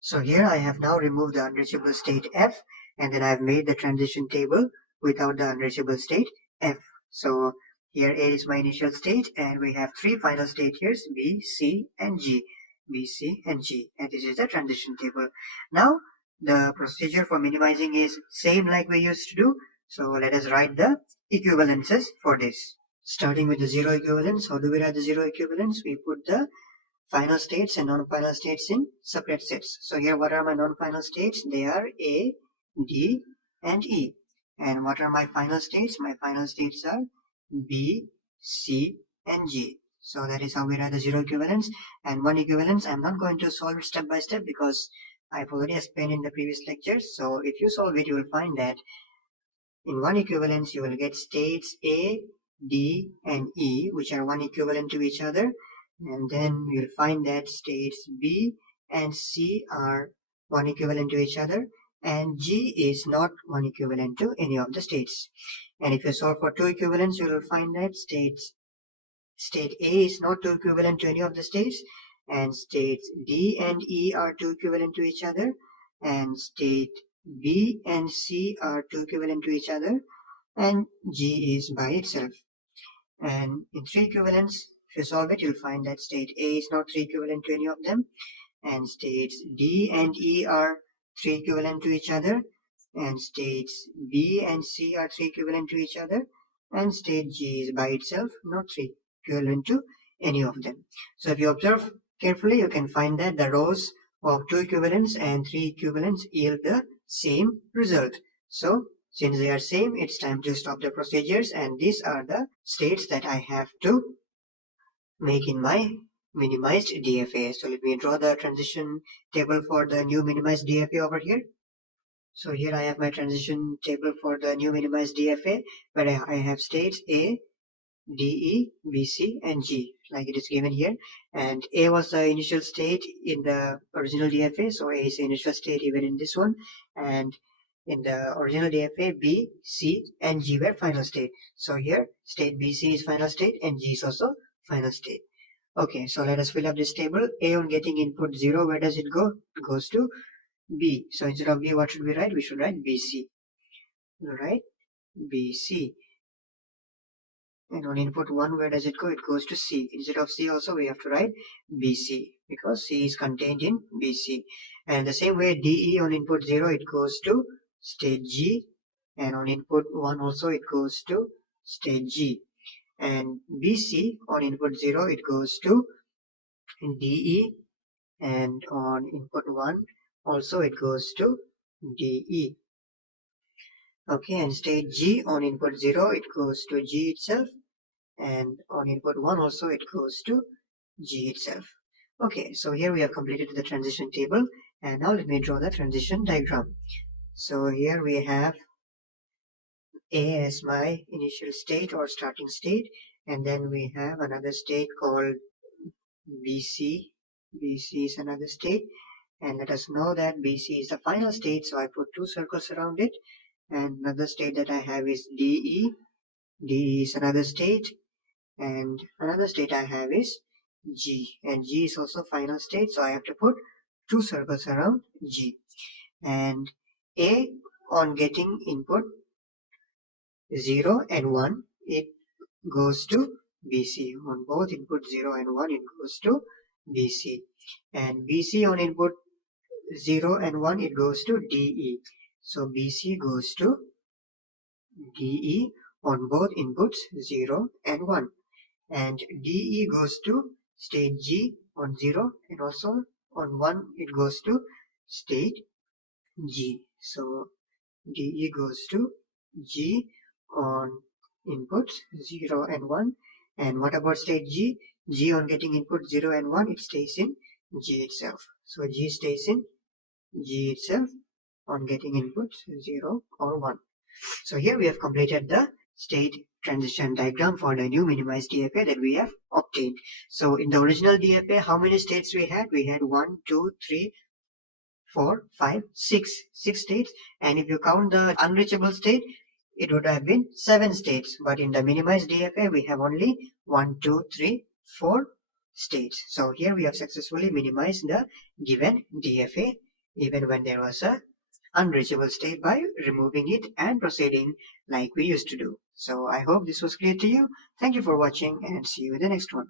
So here I have now removed the unreachable state F, and then I have made the transition table without the unreachable state F. So here A is my initial state, and we have 3 final state here, B, C, and G. B, C, and G. And this is the transition table. Now the procedure for minimizing is same like we used to do. So let us write the equivalences for this. Starting with the 0 equivalence, how do we write the 0 equivalence? We put the final states and non-final states in separate sets. So here what are my non-final states? They are A, D, and E. And what are my final states? My final states are B, C, and G. So that is how we write the 0 equivalence. And 1 equivalence, I'm not going to solve it step by step because I've already explained in the previous lectures. So if you solve it, you will find that in 1 equivalence, you will get states A, D, and E, which are 1 equivalent to each other. And then you'll find that states B and C are 1 equivalent to each other. And G is not 1 equivalent to any of the states. And if you solve for 2 equivalents, you will find that state A is not 2 equivalent to any of the states. And states D and E are 2 equivalent to each other. And state B and C are 2 equivalent to each other, and G is by itself. And in 3 equivalents, if you solve it, you'll find that state A is not 3 equivalent to any of them, and states D and E are 3 equivalent to each other, and states B and C are 3 equivalent to each other, and state G is by itself not 3 equivalent to any of them. So if you observe carefully, you can find that the rows of 2 equivalents and 3 equivalents yield the same result. So since they are same, it's time to stop the procedures, and these are the states that I have to make in my minimized DFA. So let me draw the transition table for the new minimized DFA over here. So here I have my transition table for the new minimized DFA, where I have states A, D, E, B, C, and G, like it is given here. And A was the initial state in the original DFA, so A is the initial state even in this one. And in the original DFA, B, C, and G were final state. So here, state B, C is final state, and G is also final state. Okay, so let us fill up this table. A on getting input 0, where does it go? It goes to B. So instead of B, what should we write? We should write BC. Right? BC. And on input 1, where does it go? It goes to C. Instead of C also, we have to write BC because C is contained in BC. And the same way, DE on input 0, it goes to state G. And on input 1 also, it goes to state G. And BC on input 0, it goes to DE. And on input 1, also it goes to DE. Okay, and state G on input 0, it goes to G itself. And on input 1 also it goes to G itself. Okay, so here we have completed the transition table, and now let me draw the transition diagram. So here we have A as my initial state or starting state, and then we have another state called BC. BC is another state, and let us know that BC is the final state, so I put 2 circles around it. And another state that I have is DE. DE is another state, and another state I have is G, and G is also final state, so I have to put 2 circles around G. And A on getting input 0 and 1, it goes to BC. On both input 0 and 1, it goes to BC. And BC on input 0 and 1, it goes to DE. So BC goes to DE on both inputs 0 and 1. And DE goes to state G on 0, and also on 1 it goes to state G. So DE goes to G on inputs 0 and 1. And what about state G? G on getting input 0 and 1, it stays in G itself. So G stays in G itself on getting inputs 0 or 1. So here we have completed the state transition diagram for the new minimized DFA that we have obtained. So in the original DFA, how many states we had? We had 1, 2, 3, 4, 5, 6. 6 states. And if you count the unreachable state, it would have been 7 states. But in the minimized DFA, we have only 1, 2, 3, 4 states. So here we have successfully minimized the given DFA even when there was a unreachable state by removing it and proceeding like we used to do. So I hope this was clear to you. Thank you for watching and see you in the next one.